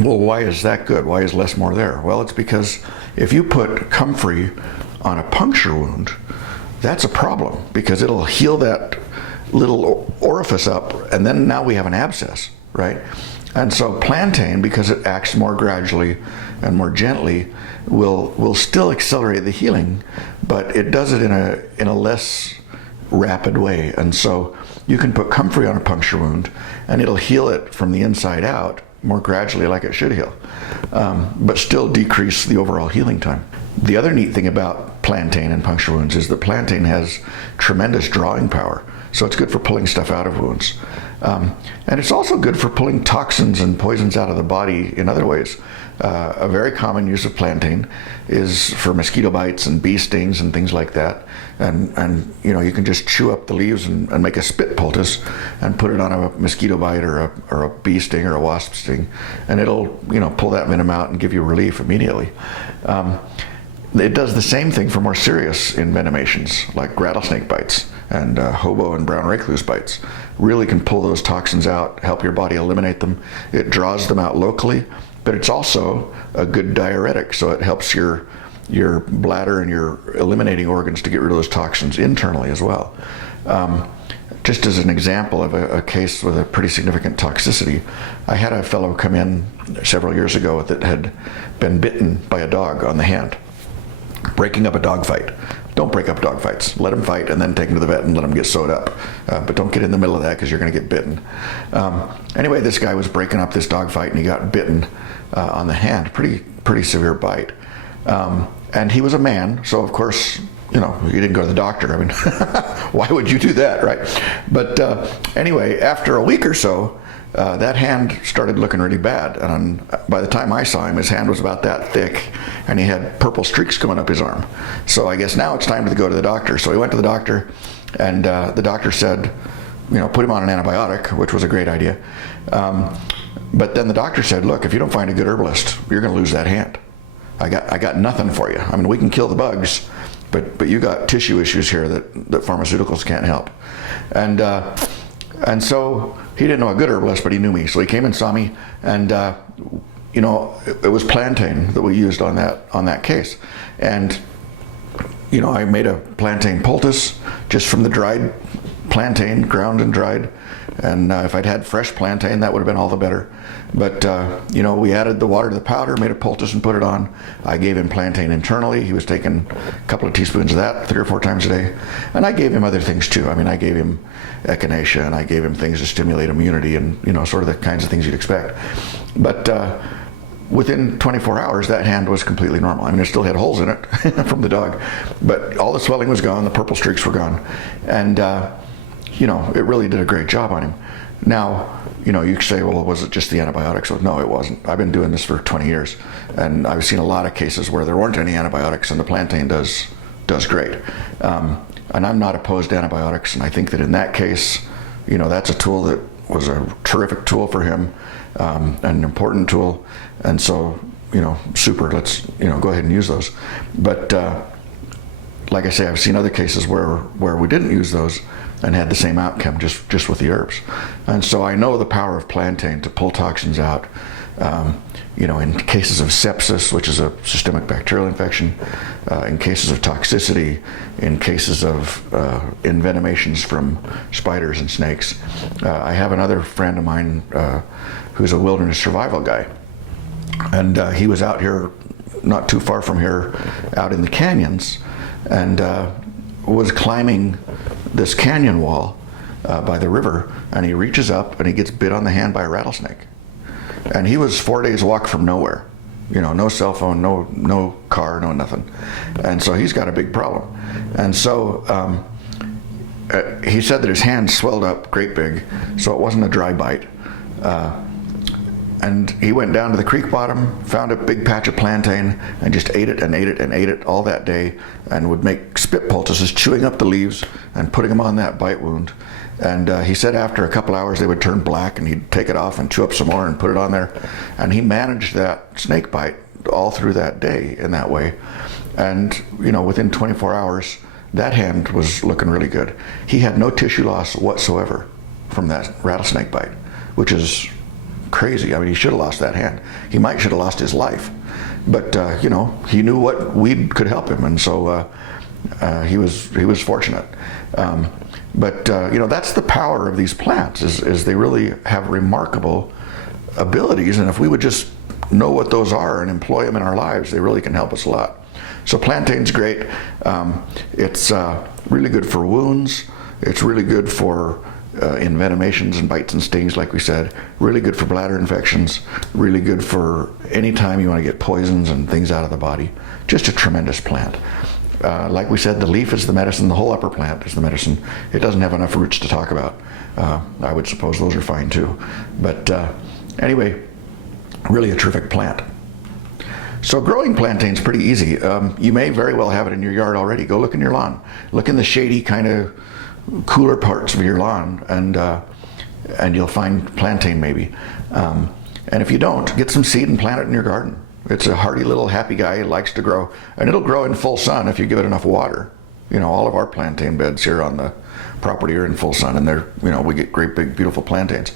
well, why is that good? Why is less more there? Well, it's because if you put comfrey on a puncture wound, that's a problem because it'll heal that little orifice up, and then now we have an abscess, right? And so plantain, because it acts more gradually and more gently, will still accelerate the healing, but it does it in a less rapid way. And so you can put comfrey on a puncture wound, and it'll heal it from the inside out more gradually, like it should heal, but still decrease the overall healing time. The other neat thing about plantain and puncture wounds is that plantain has tremendous drawing power. So it's good for pulling stuff out of wounds. And it's also good for pulling toxins and poisons out of the body in other ways. A very common use of plantain is for mosquito bites and bee stings and things like that. And you can just chew up the leaves and make a spit poultice and put it on a mosquito bite or a bee sting or a wasp sting, and it'll pull that venom out and give you relief immediately. It does the same thing for more serious envenomations like rattlesnake bites and hobo and brown recluse bites. Really can pull those toxins out, help your body eliminate them. It draws them out locally, but it's also a good diuretic, so it helps your bladder and your eliminating organs to get rid of those toxins internally as well. Just as an example of a case with a pretty significant toxicity, I had a fellow come in several years ago that had been bitten by a dog on the hand, breaking up a dog fight. Don't break up dog fights. Let them fight and then take them to the vet and let them get sewed up. But don't get in the middle of that because you're going to get bitten. Anyway, this guy was breaking up this dog fight and he got bitten on the hand, pretty severe bite. And he was a man, so of course, he didn't go to the doctor. I mean, why would you do that, right? But anyway, after a week or so, that hand started looking really bad. And by the time I saw him, his hand was about that thick, and he had purple streaks coming up his arm. So I guess now it's time to go to the doctor. So he went to the doctor, and the doctor said, put him on an antibiotic, which was a great idea. But then the doctor said, look, if you don't find a good herbalist, you're going to lose that hand. I got nothing for you. I mean, we can kill the bugs, but you got tissue issues here that pharmaceuticals can't help. And so he didn't know a good herbalist, but he knew me. So he came and saw me, and it was plantain that we used on that case. And I made a plantain poultice just from the dried plantain, ground and dried. And if I'd had fresh plantain, that would have been all the better. But we added the water to the powder, made a poultice and put it on. I gave him plantain internally. He was taking a couple of teaspoons of that 3 or 4 times a day. And I gave him other things too. I mean, I gave him echinacea, and I gave him things to stimulate immunity and sort of the kinds of things you'd expect. But within 24 hours, that hand was completely normal. I mean, it still had holes in it from the dog, but all the swelling was gone, the purple streaks were gone. And it really did a great job on him. Now, you say, well, was it just the antibiotics? Well, no, it wasn't. I've been doing this for 20 years, and I've seen a lot of cases where there weren't any antibiotics, and the plantain does great. And I'm not opposed to antibiotics, and I think that in that case, that's a tool that was a terrific tool for him, an important tool, and so, super, let's, go ahead and use those. But like I say, I've seen other cases where we didn't use those and had the same outcome just with the herbs. And so I know the power of plantain to pull toxins out. In cases of sepsis, which is a systemic bacterial infection, in cases of toxicity, in cases of envenomations from spiders and snakes. I have another friend of mine who's a wilderness survival guy. And he was out here, not too far from here, out in the canyons, and was climbing this canyon wall by the river, and he reaches up and he gets bit on the hand by a rattlesnake. And he was 4 days walk from nowhere, no cell phone, no car, no nothing. And so he's got a big problem. And so he said that his hand swelled up great big, so it wasn't a dry bite. And he went down to the creek bottom, found a big patch of plantain, and just ate it and ate it and ate it all that day, and would make spit poultices, chewing up the leaves and putting them on that bite wound. And he said after a couple hours they would turn black, and he'd take it off and chew up some more and put it on there. And he managed that snake bite all through that day in that way. And within 24 hours, that hand was looking really good. He had no tissue loss whatsoever from that rattlesnake bite, which is crazy. I mean, he should have lost that hand. He should have lost his life. But he knew what weed could help him, and so he was fortunate. But that's the power of these plants, is they really have remarkable abilities, and if we would just know what those are and employ them in our lives, they really can help us a lot. So plantain's great. It's really good for wounds. It's really good for envenomations and bites and stings, like we said. Really good for bladder infections. Really good for any time you want to get poisons and things out of the body. Just a tremendous plant. Like we said, the leaf is the medicine, the whole upper plant is the medicine. It doesn't have enough roots to talk about. I would suppose those are fine too. But anyway, really a terrific plant. So growing plantain's pretty easy. You may very well have it in your yard already. Go look in your lawn. Look in the shady kind of cooler parts of your lawn, and you'll find plantain maybe. And if you don't, get some seed and plant it in your garden. It's a hardy little happy guy. It likes to grow, and it'll grow in full sun if you give it enough water. You know, all of our plantain beds here on the property are in full sun, and they're, you know, we get great big beautiful plantains.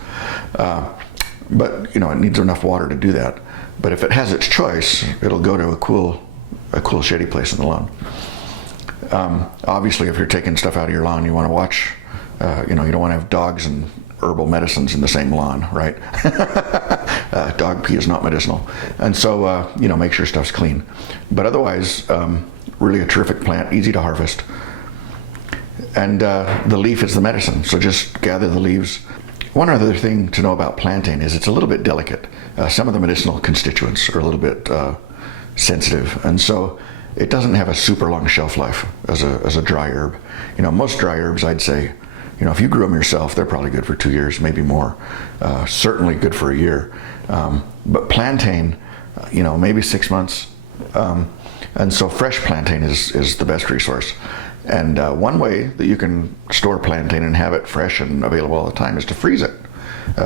But you know, it needs enough water to do that. But if it has its choice, it'll go to a cool shady place in the lawn. Obviously, if you're taking stuff out of your lawn, you want to watch. You know, you don't want to have dogs and herbal medicines in the same lawn, right? Dog pee is not medicinal. And so, you know, make sure stuff's clean. But otherwise, really a terrific plant, easy to harvest. And the leaf is the medicine, so just gather the leaves. One other thing to know about plantain is it's a little bit delicate. Some of the medicinal constituents are a little bit sensitive, and so it doesn't have a super long shelf life as a dry herb. You know, most dry herbs, I'd say, you know, if you grew them yourself, they're probably good for 2 years, maybe more. Certainly good for a year. But plantain, you know, maybe 6 months. And so fresh plantain is the best resource. And one way that you can store plantain and have it fresh and available all the time is to freeze it.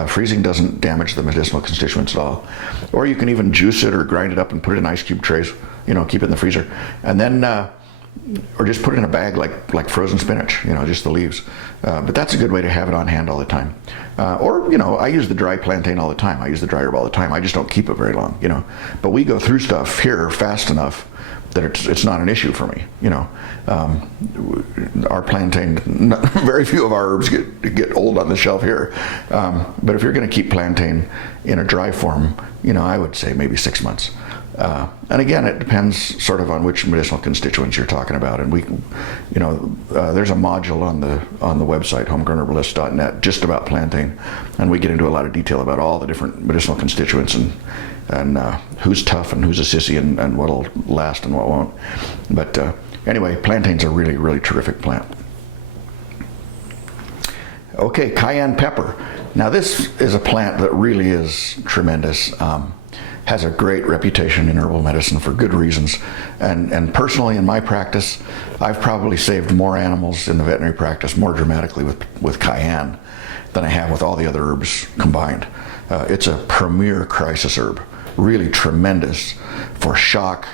Freezing doesn't damage the medicinal constituents at all. Or you can even juice it or grind it up and put it in ice cube trays, you know, keep it in the freezer. And then, or just put it in a bag like frozen spinach, you know, just the leaves. But that's a good way to have it on hand all the time. Or, you know, I use the dry plantain all the time. I use the dry herb all the time. I just don't keep it very long, you know. But we go through stuff here fast enough that it's not an issue for me, you know. Our plantain, very few of our herbs get old on the shelf here. But if you're going to keep plantain in a dry form, you know, I would say maybe 6 months. And again, it depends sort of on which medicinal constituents you're talking about. And we, you know, there's a module on the website, homegrownherbalist.net, just about plantain, and we get into a lot of detail about all the different medicinal constituents and who's tough and who's a sissy and what'll last and what won't. But anyway, plantain's a really, really terrific plant. Okay, cayenne pepper. Now this is a plant that really is tremendous. Has a great reputation in herbal medicine for good reasons. And personally, in my practice, I've probably saved more animals in the veterinary practice more dramatically with cayenne than I have with all the other herbs combined. It's a premier crisis herb, really tremendous for shock,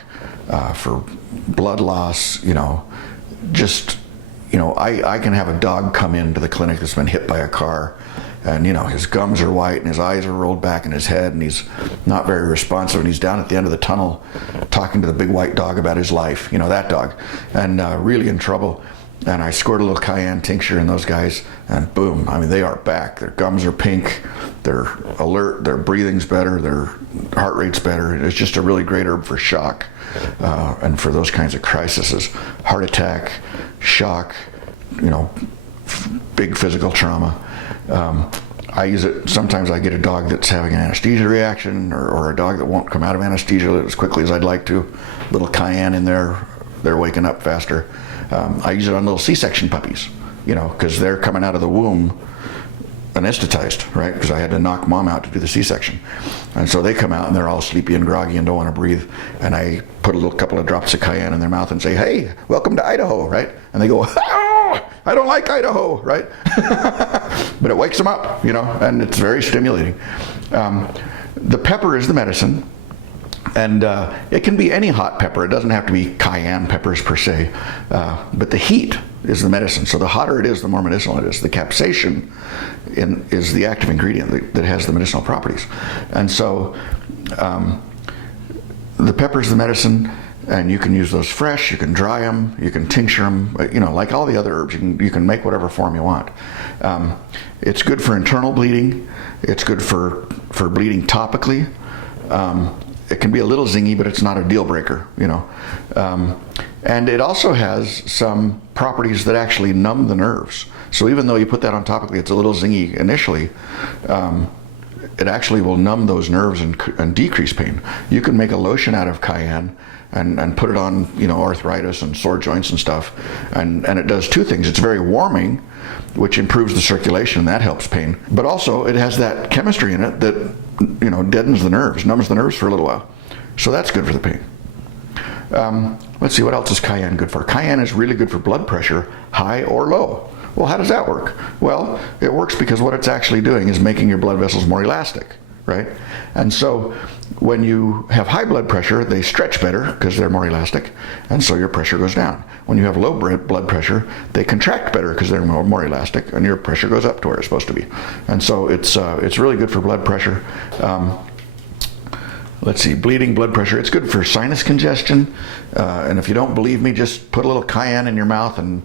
for blood loss, you know, just, you know, I can have a dog come into the clinic that's been hit by a car, and you know, his gums are white and his eyes are rolled back in his head and he's not very responsive, and he's down at the end of the tunnel talking to the big white dog about his life, you know, that dog, and really in trouble. And I squirt a little cayenne tincture in those guys, and boom, I mean, they are back. Their gums are pink, they're alert, their breathing's better, their heart rate's better. It's just a really great herb for shock and for those kinds of crises, heart attack, shock, you know, big physical trauma. I use it, sometimes I get a dog that's having an anesthesia reaction, or a dog that won't come out of anesthesia as quickly as I'd like to. Little cayenne in there, they're waking up faster. I use it on little C-section puppies, you know, because they're coming out of the womb anesthetized, right? Because I had to knock mom out to do the C-section. And so they come out and they're all sleepy and groggy and don't want to breathe. And I put a little couple of drops of cayenne in their mouth and say, hey, welcome to Idaho, right? And they go, oh, I don't like Idaho, right? But it wakes them up, you know, and it's very stimulating. The pepper is the medicine. And it can be any hot pepper. It doesn't have to be cayenne peppers per se. But the heat is the medicine. So the hotter it is, the more medicinal it is. The capsaicin is the active ingredient that has the medicinal properties. And so the pepper is the medicine, and you can use those fresh, you can dry them, you can tincture them, you know, like all the other herbs, you can make whatever form you want. It's good for internal bleeding. It's good for bleeding topically. It can be a little zingy, but it's not a deal breaker, you know. And it also has some properties that actually numb the nerves. So even though you put that on topically, it's a little zingy initially, it actually will numb those nerves and decrease pain. You can make a lotion out of cayenne and put it on, arthritis and sore joints and stuff. And it does two things. It's very warming, which improves the circulation, and that helps pain. But also, it has that chemistry in it that, deadens the nerves, numbs the nerves for a little while. So that's good for the pain. Let's see, what else is cayenne good for? Cayenne is really good for blood pressure, high or low. Well, how does that work? Well, it works because what it's actually doing is making your blood vessels more elastic, right? And so when you have high blood pressure, they stretch better because they're more elastic, and so your pressure goes down. When you have low blood pressure, they contract better because they're more elastic, and your pressure goes up to where it's supposed to be. And so it's really good for blood pressure. Let's see, bleeding, blood pressure. It's good for sinus congestion. And if you don't believe me, just put a little cayenne in your mouth and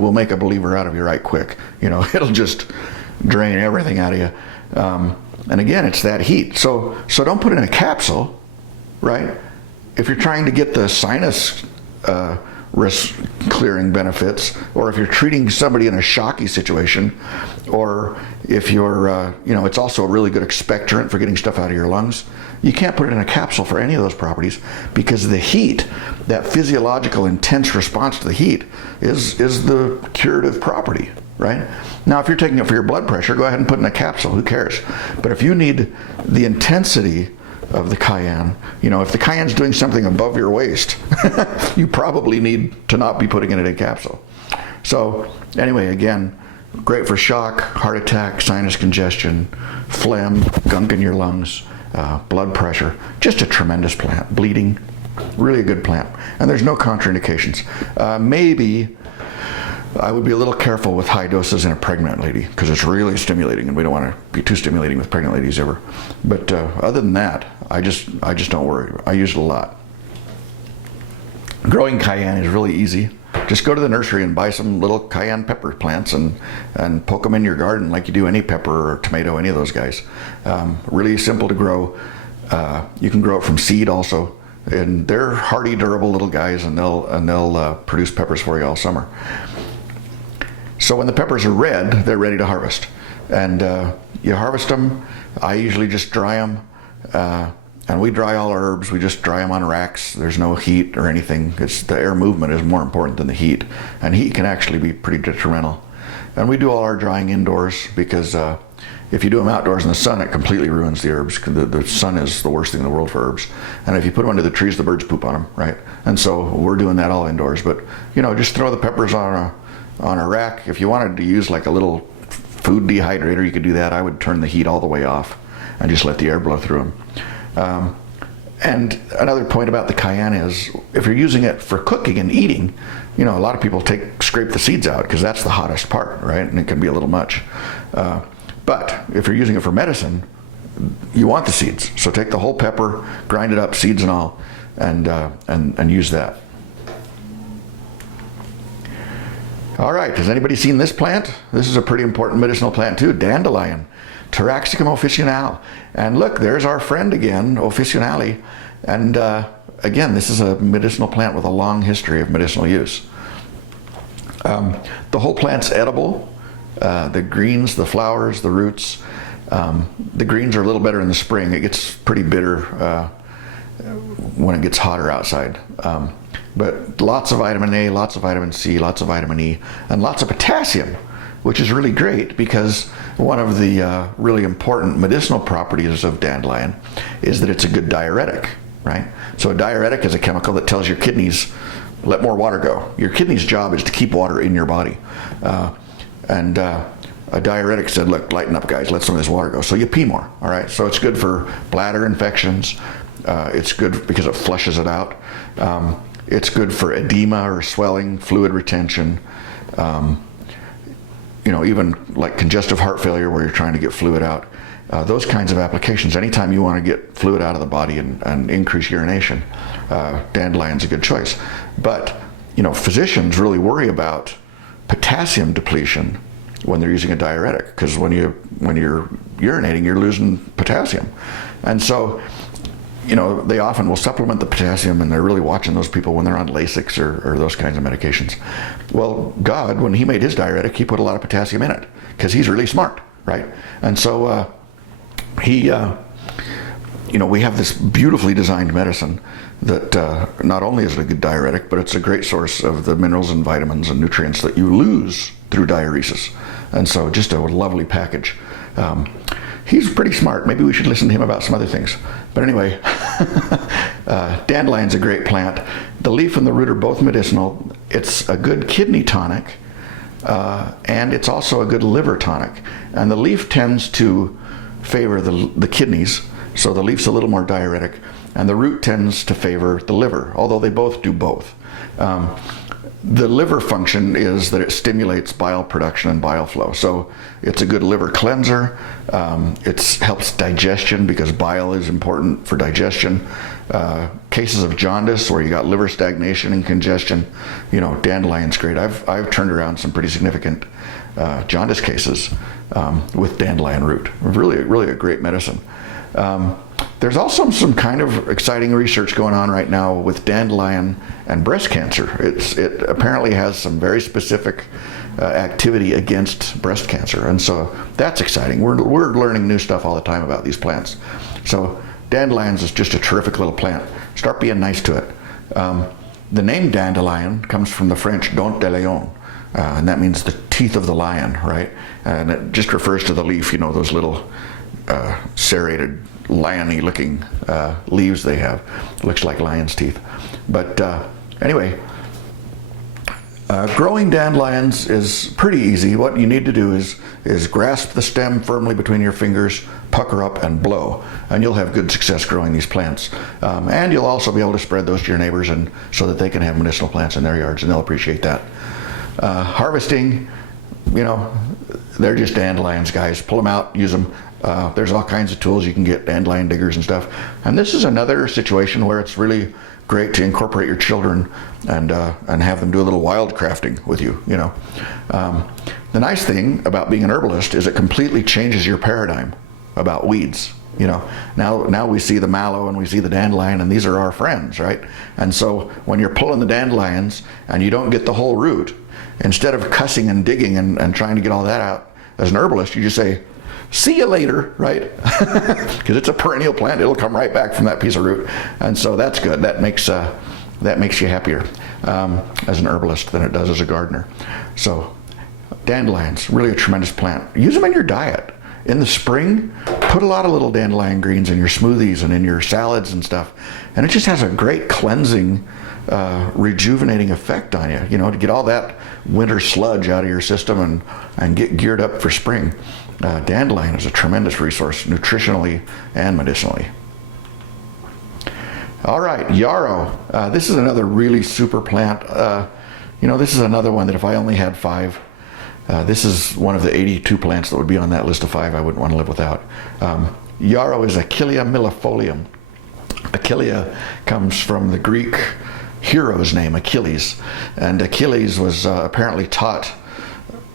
we'll make a believer out of you right quick. It'll just drain everything out of you. And again, it's that heat. So don't put it in a capsule, right? If you're trying to get the sinus risk clearing benefits, or if you're treating somebody in a shocky situation, or if you're, it's also a really good expectorant for getting stuff out of your lungs. You can't put it in a capsule for any of those properties because the heat, that physiological intense response to the heat, is the curative property, right? Now, if you're taking it for your blood pressure, go ahead and put it in a capsule. Who cares? But if you need the intensity of the cayenne, if the cayenne's doing something above your waist, you probably need to not be putting it in a capsule. So anyway, again, great for shock, heart attack, sinus congestion, phlegm, gunk in your lungs, blood pressure. Just a tremendous plant. Bleeding, really a good plant. And there's no contraindications. Maybe I would be a little careful with high doses in a pregnant lady because it's really stimulating, and we don't want to be too stimulating with pregnant ladies ever. But other than that, I just don't worry. I use it a lot. Growing cayenne is really easy. Just go to the nursery and buy some little cayenne pepper plants and poke them in your garden like you do any pepper or tomato, any of those guys. Really simple to grow. You can grow it from seed also, and they're hardy, durable little guys, and they'll produce peppers for you all summer. So when the peppers are red, they're ready to harvest, and you harvest them. I usually just dry them. And we dry all our herbs. We just dry them on racks. There's no heat or anything. The air movement is more important than the heat. And heat can actually be pretty detrimental. And we do all our drying indoors because if you do them outdoors in the sun, it completely ruins the herbs. The sun is the worst thing in the world for herbs. And if you put them under the trees, the birds poop on them, right? And so we're doing that all indoors. But, just throw the peppers on a rack. If you wanted to use like a little food dehydrator, you could do that. I would turn the heat all the way off and just let the air blow through them. And another point about the cayenne is if you're using it for cooking and eating, a lot of people scrape the seeds out because that's the hottest part, right? And it can be a little much. But if you're using it for medicine, you want the seeds. So take the whole pepper, grind it up, seeds and all, and use that. All right, has anybody seen this plant? This is a pretty important medicinal plant too, dandelion. Taraxacum officinale. And look, there's our friend again, officinale. And again, this is a medicinal plant with a long history of medicinal use. The whole plant's edible. The greens, the flowers, the roots. The greens are a little better in the spring. It gets pretty bitter when it gets hotter outside. But lots of vitamin A, lots of vitamin C, lots of vitamin E, and lots of potassium, which is really great because one of the really important medicinal properties of dandelion is that it's a good diuretic, right? So a diuretic is a chemical that tells your kidneys, let more water go. Your kidney's job is to keep water in your body. And a diuretic said, look, lighten up guys, let some of this water go. So you pee more, all right? So it's good for bladder infections. It's good because it flushes it out. It's good for edema or swelling, fluid retention. Even like congestive heart failure where you're trying to get fluid out. Those kinds of applications, anytime you want to get fluid out of the body and increase urination, dandelion's a good choice. But, physicians really worry about potassium depletion when they're using a diuretic because when you're urinating, you're losing potassium. And so, they often will supplement the potassium, and they're really watching those people when they're on Lasix or those kinds of medications. Well, God, when he made his diuretic, he put a lot of potassium in it because he's really smart, right? And so He, we have this beautifully designed medicine that not only is it a good diuretic, but it's a great source of the minerals and vitamins and nutrients that you lose through diuresis. And so just a lovely package. He's pretty smart. Maybe we should listen to him about some other things. But anyway, dandelion's a great plant. The leaf and the root are both medicinal. It's a good kidney tonic, and it's also a good liver tonic. And the leaf tends to favor the kidneys, so the leaf's a little more diuretic, and the root tends to favor the liver, although they both do both. The liver function is that it stimulates bile production and bile flow. So it's a good liver cleanser. It helps digestion because bile is important for digestion. Cases of jaundice where you got liver stagnation and congestion, dandelion's great. I've turned around some pretty significant jaundice cases with dandelion root. Really a great medicine. There's also some kind of exciting research going on right now with dandelion and breast cancer. It apparently has some very specific activity against breast cancer, and so that's exciting. We're learning new stuff all the time about these plants. So dandelions is just a terrific little plant. Start being nice to it. The name dandelion comes from the French dent de lion, and that means the teeth of the lion, right? And it just refers to the leaf, those little serrated, lion-y looking leaves they have. Looks like lion's teeth. But anyway, growing dandelions is pretty easy. What you need to do is grasp the stem firmly between your fingers, pucker up, and blow, and you'll have good success growing these plants. And you'll also be able to spread those to your neighbors, and so that they can have medicinal plants in their yards, and they'll appreciate that. Harvesting, they're just dandelions, guys. Pull them out, use them. There's all kinds of tools you can get, dandelion diggers and stuff. And this is another situation where it's really great to incorporate your children and have them do a little wildcrafting with you. The nice thing about being an herbalist is it completely changes your paradigm about weeds. Now we see the mallow and we see the dandelion, and these are our friends, right? And so when you're pulling the dandelions and you don't get the whole root, instead of cussing and digging and trying to get all that out, as an herbalist, you just say, see you later, right? Because it's a perennial plant. It'll come right back from that piece of root. And so that's good. That makes you happier as an herbalist than it does as a gardener. So dandelions, really a tremendous plant. Use them in your diet. In the spring, put a lot of little dandelion greens in your smoothies and in your salads and stuff. And it just has a great cleansing, rejuvenating effect on you, to get all that winter sludge out of your system and get geared up for spring. Dandelion is a tremendous resource, nutritionally and medicinally. All right, yarrow. This is another really super plant. This is another one that if I only had 5, this is one of the 82 plants that would be on that list of 5 I wouldn't want to live without. Yarrow is Achillea millefolium. Achillea comes from the Greek hero's name, Achilles. And Achilles was apparently taught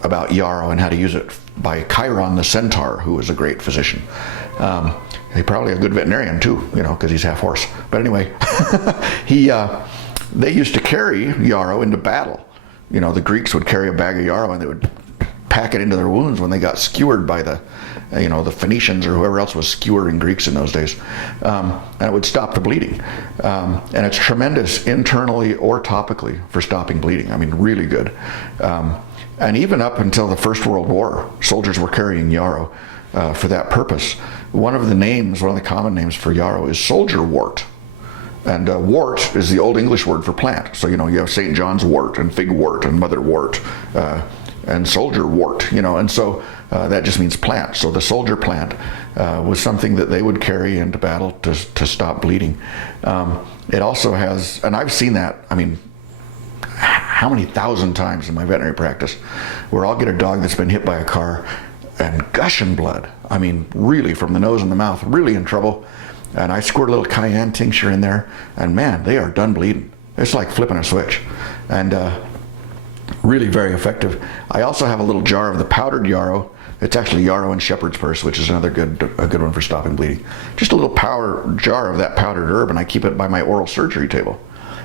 about yarrow and how to use it by Chiron the centaur, who was a great physician. He's probably a good veterinarian too, because he's half horse. But anyway, they used to carry yarrow into battle. The Greeks would carry a bag of yarrow and they would pack it into their wounds when they got skewered by the Phoenicians or whoever else was skewering Greeks in those days. And it would stop the bleeding. And it's tremendous internally or topically for stopping bleeding. I mean, really good. And even up until the First World War, soldiers were carrying yarrow for that purpose. One of the common names for yarrow is soldier wort. And wort is the Old English word for plant. So, you have St. John's wort and fig wort and mother wort and soldier wort, and so that just means plant. So the soldier plant was something that they would carry into battle to stop bleeding. It also has, and I've seen that, how many thousand times in my veterinary practice, where I'll get a dog that's been hit by a car and gushing blood. Really from the nose and the mouth, really in trouble. And I squirt a little cayenne tincture in there, and man, they are done bleeding. It's like flipping a switch. And really very effective. I also have a little jar of the powdered yarrow. It's actually yarrow and shepherd's purse, which is another good one for stopping bleeding. Just a little jar of that powdered herb, and I keep it by my oral surgery table.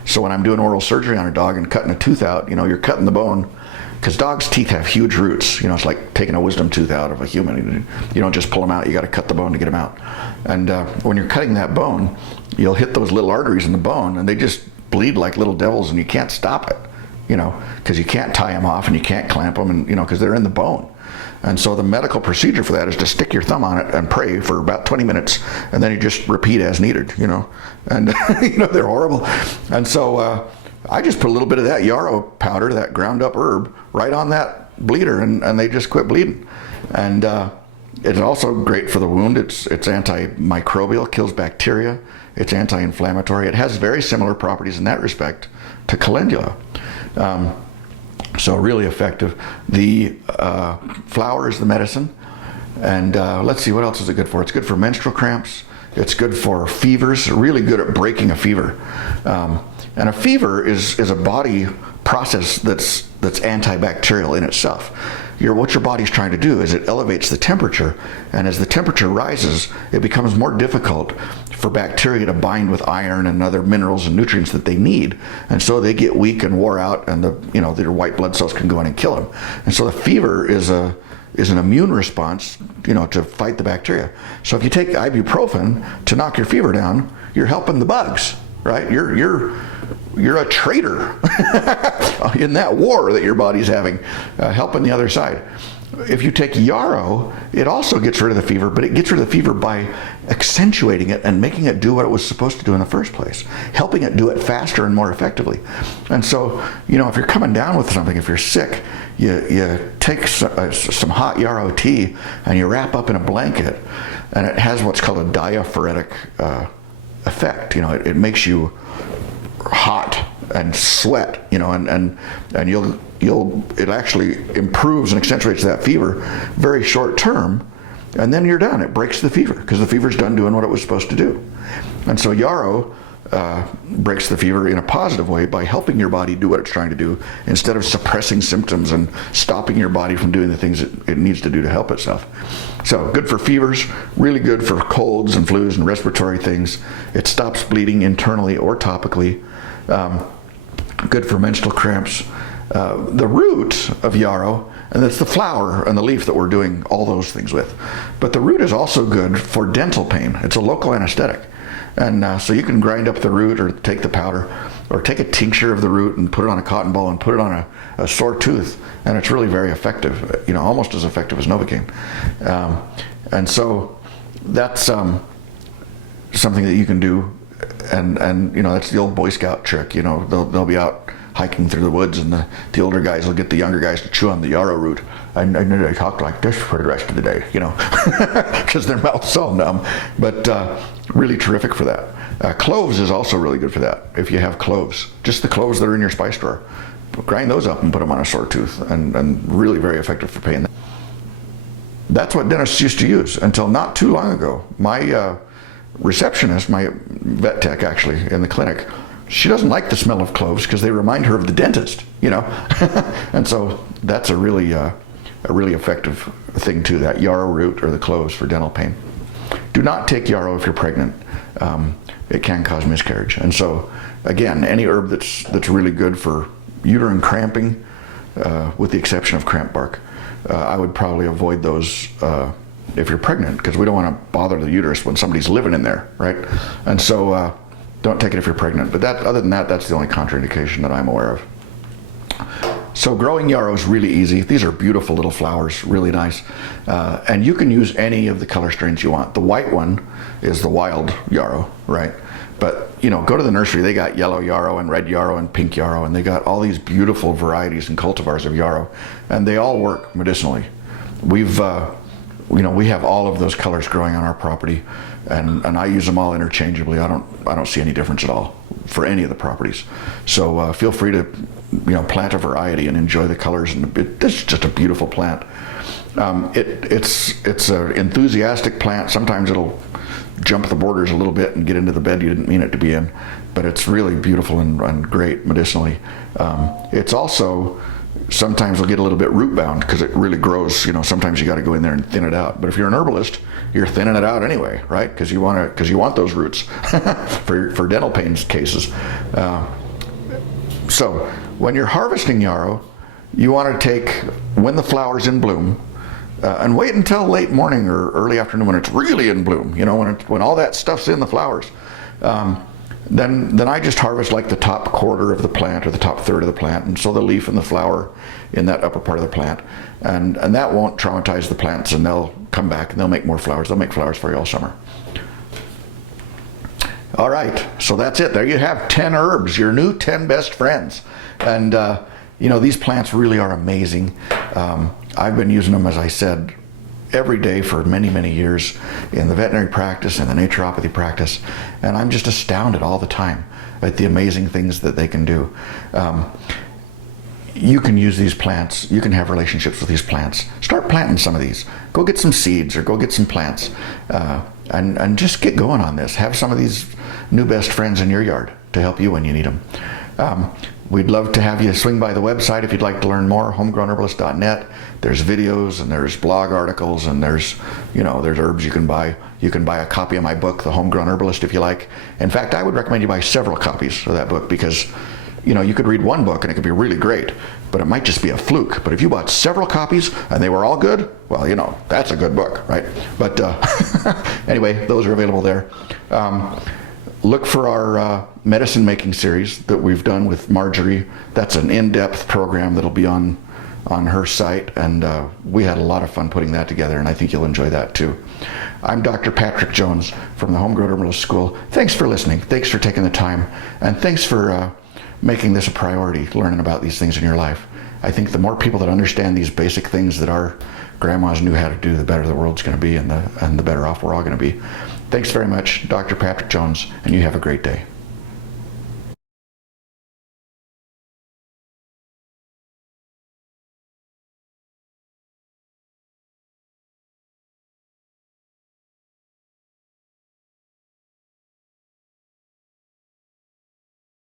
So when I'm doing oral surgery on a dog and cutting a tooth out, you're cutting the bone, because dogs' teeth have huge roots. You know, it's like taking a wisdom tooth out of a human. You don't just pull them out, you got to cut the bone to get them out. And when you're cutting that bone, you'll hit those little arteries in the bone, and they just bleed like little devils, and you can't stop it, you know, because you can't tie them off and you can't clamp them, and, you know, because they're in the bone. And so the medical procedure for that is to stick your thumb on it and pray for about 20 minutes, and then you just repeat as needed, you know. And, you know, they're horrible. And so I just put a little bit of that yarrow powder, that ground up herb, right on that bleeder, and they just quit bleeding. And it's also great for the wound. It's antimicrobial, kills bacteria. It's anti-inflammatory. It has very similar properties in that respect to calendula. So really effective. The flower is the medicine. And let's see, what else is it good for? It's good for menstrual cramps. It's good for fevers, really good at breaking a fever. And a fever is a body process that's antibacterial in itself. What your body's trying to do is it elevates the temperature, and as the temperature rises, it becomes more difficult for bacteria to bind with iron and other minerals and nutrients that they need, and so they get weak and wore out, and their white blood cells can go in and kill them. And so the fever is an immune response, you know, to fight the bacteria. So if you take ibuprofen to knock your fever down, you're helping the bugs, right? You're a traitor in that war that your body's having, helping the other side. If you take yarrow, it also gets rid of the fever, but it gets rid of the fever by accentuating it and making it do what it was supposed to do in the first place, helping it do it faster and more effectively. And so, you know, if you're coming down with something, if you're sick, you take some hot yarrow tea and you wrap up in a blanket, and it has what's called a diaphoretic effect. You know, it makes you hot and sweat, you know, and it actually improves and accentuates that fever very short term, and then you're done. It breaks the fever because the fever's done doing what it was supposed to do. And so yarrow breaks the fever in a positive way by helping your body do what it's trying to do, instead of suppressing symptoms and stopping your body from doing the things it needs to do to help itself. So good for fevers, really good for colds and flus and respiratory things. It stops bleeding internally or topically. Good for menstrual cramps. The root of yarrow, and it's the flower and the leaf that we're doing all those things with, but the root is also good for dental pain. It's a local anesthetic. And so you can grind up the root, or take the powder, or take a tincture of the root and put it on a cotton ball and put it on a sore tooth, and it's really very effective, you know, almost as effective as Novocaine. And so that's something that you can do, and you know, that's the old Boy Scout trick. You know, they'll be out hiking through the woods, and the older guys will get the younger guys to chew on the yarrow root, and they talk like this for the rest of the day, you know, because their mouth's so numb. But really terrific for that. Cloves is also really good for that. If you have cloves, just the cloves that are in your spice drawer, grind those up and put them on a sore tooth, and really very effective for pain. That's what dentists used to use until not too long ago. My receptionist, my vet tech actually in the clinic, she doesn't like the smell of cloves because they remind her of the dentist, you know. And so that's a really effective thing too, that yarrow root or the cloves for dental pain. Do not take yarrow if you're pregnant. It can cause miscarriage. And so again, any herb that's really good for uterine cramping, with the exception of cramp bark, I would probably avoid those if you're pregnant, because we don't want to bother the uterus when somebody's living in there, right? And so don't take it if you're pregnant. But other than that, that's the only contraindication that I'm aware of. So growing yarrow is really easy. These are beautiful little flowers, really nice. And you can use any of the color strains you want. The white one is the wild yarrow, right? But, you know, go to the nursery. They got yellow yarrow and red yarrow and pink yarrow, and they got all these beautiful varieties and cultivars of yarrow, and they all work medicinally. We have all of those colors growing on our property, and I use them all interchangeably. I don't see any difference at all for any of the properties. So feel free to, you know, plant a variety and enjoy the colors. And it's just a beautiful plant. It's an enthusiastic plant. Sometimes it'll jump the borders a little bit and get into the bed you didn't mean it to be in, but it's really beautiful and great medicinally. It's also, sometimes will get a little bit root bound because it really grows. You know, sometimes you got to go in there and thin it out. But if you're an herbalist, you're thinning it out anyway, right? Because you want those roots for dental pain cases. So when you're harvesting yarrow, you want to take when the flower's in bloom, and wait until late morning or early afternoon when it's really in bloom. You know, when all that stuff's in the flowers. Then I just harvest like the top quarter of the plant or the top third of the plant, and sow the leaf and the flower in that upper part of the plant, and that won't traumatize the plants, and they'll come back and they'll make more flowers. They'll make flowers for you all summer. All right, so that's it. There you have 10 herbs, your new 10 best friends. And you know, these plants really are amazing. I've been using them, as I said, every day for many, many years in the veterinary practice and the naturopathy practice, and I'm just astounded all the time at the amazing things that they can do. You can use these plants, you can have relationships with these plants. Start planting some of these. Go get some seeds or go get some plants, and just get going on this. Have some of these new best friends in your yard to help you when you need them. We'd love to have you swing by the website if you'd like to learn more, homegrownherbalist.net. There's videos and there's blog articles and there's herbs you can buy. You can buy a copy of my book, The Homegrown Herbalist, if you like. In fact, I would recommend you buy several copies of that book because, you know, you could read one book and it could be really great, but it might just be a fluke. But if you bought several copies and they were all good, well, you know, that's a good book, right? But anyway, those are available there. Look for our medicine making series that we've done with Marjorie. That's an in-depth program that'll be on her site, and we had a lot of fun putting that together, and I think you'll enjoy that too. I'm Dr. Patrick Jones from the Homegrown Herbalist School. Thanks for listening. Thanks for taking the time, and thanks for making this a priority, learning about these things in your life. I think the more people that understand these basic things that our grandmas knew how to do, the better the world's going to be, and the better off we're all going to be. Thanks very much, Dr. Patrick Jones, and you have a great day.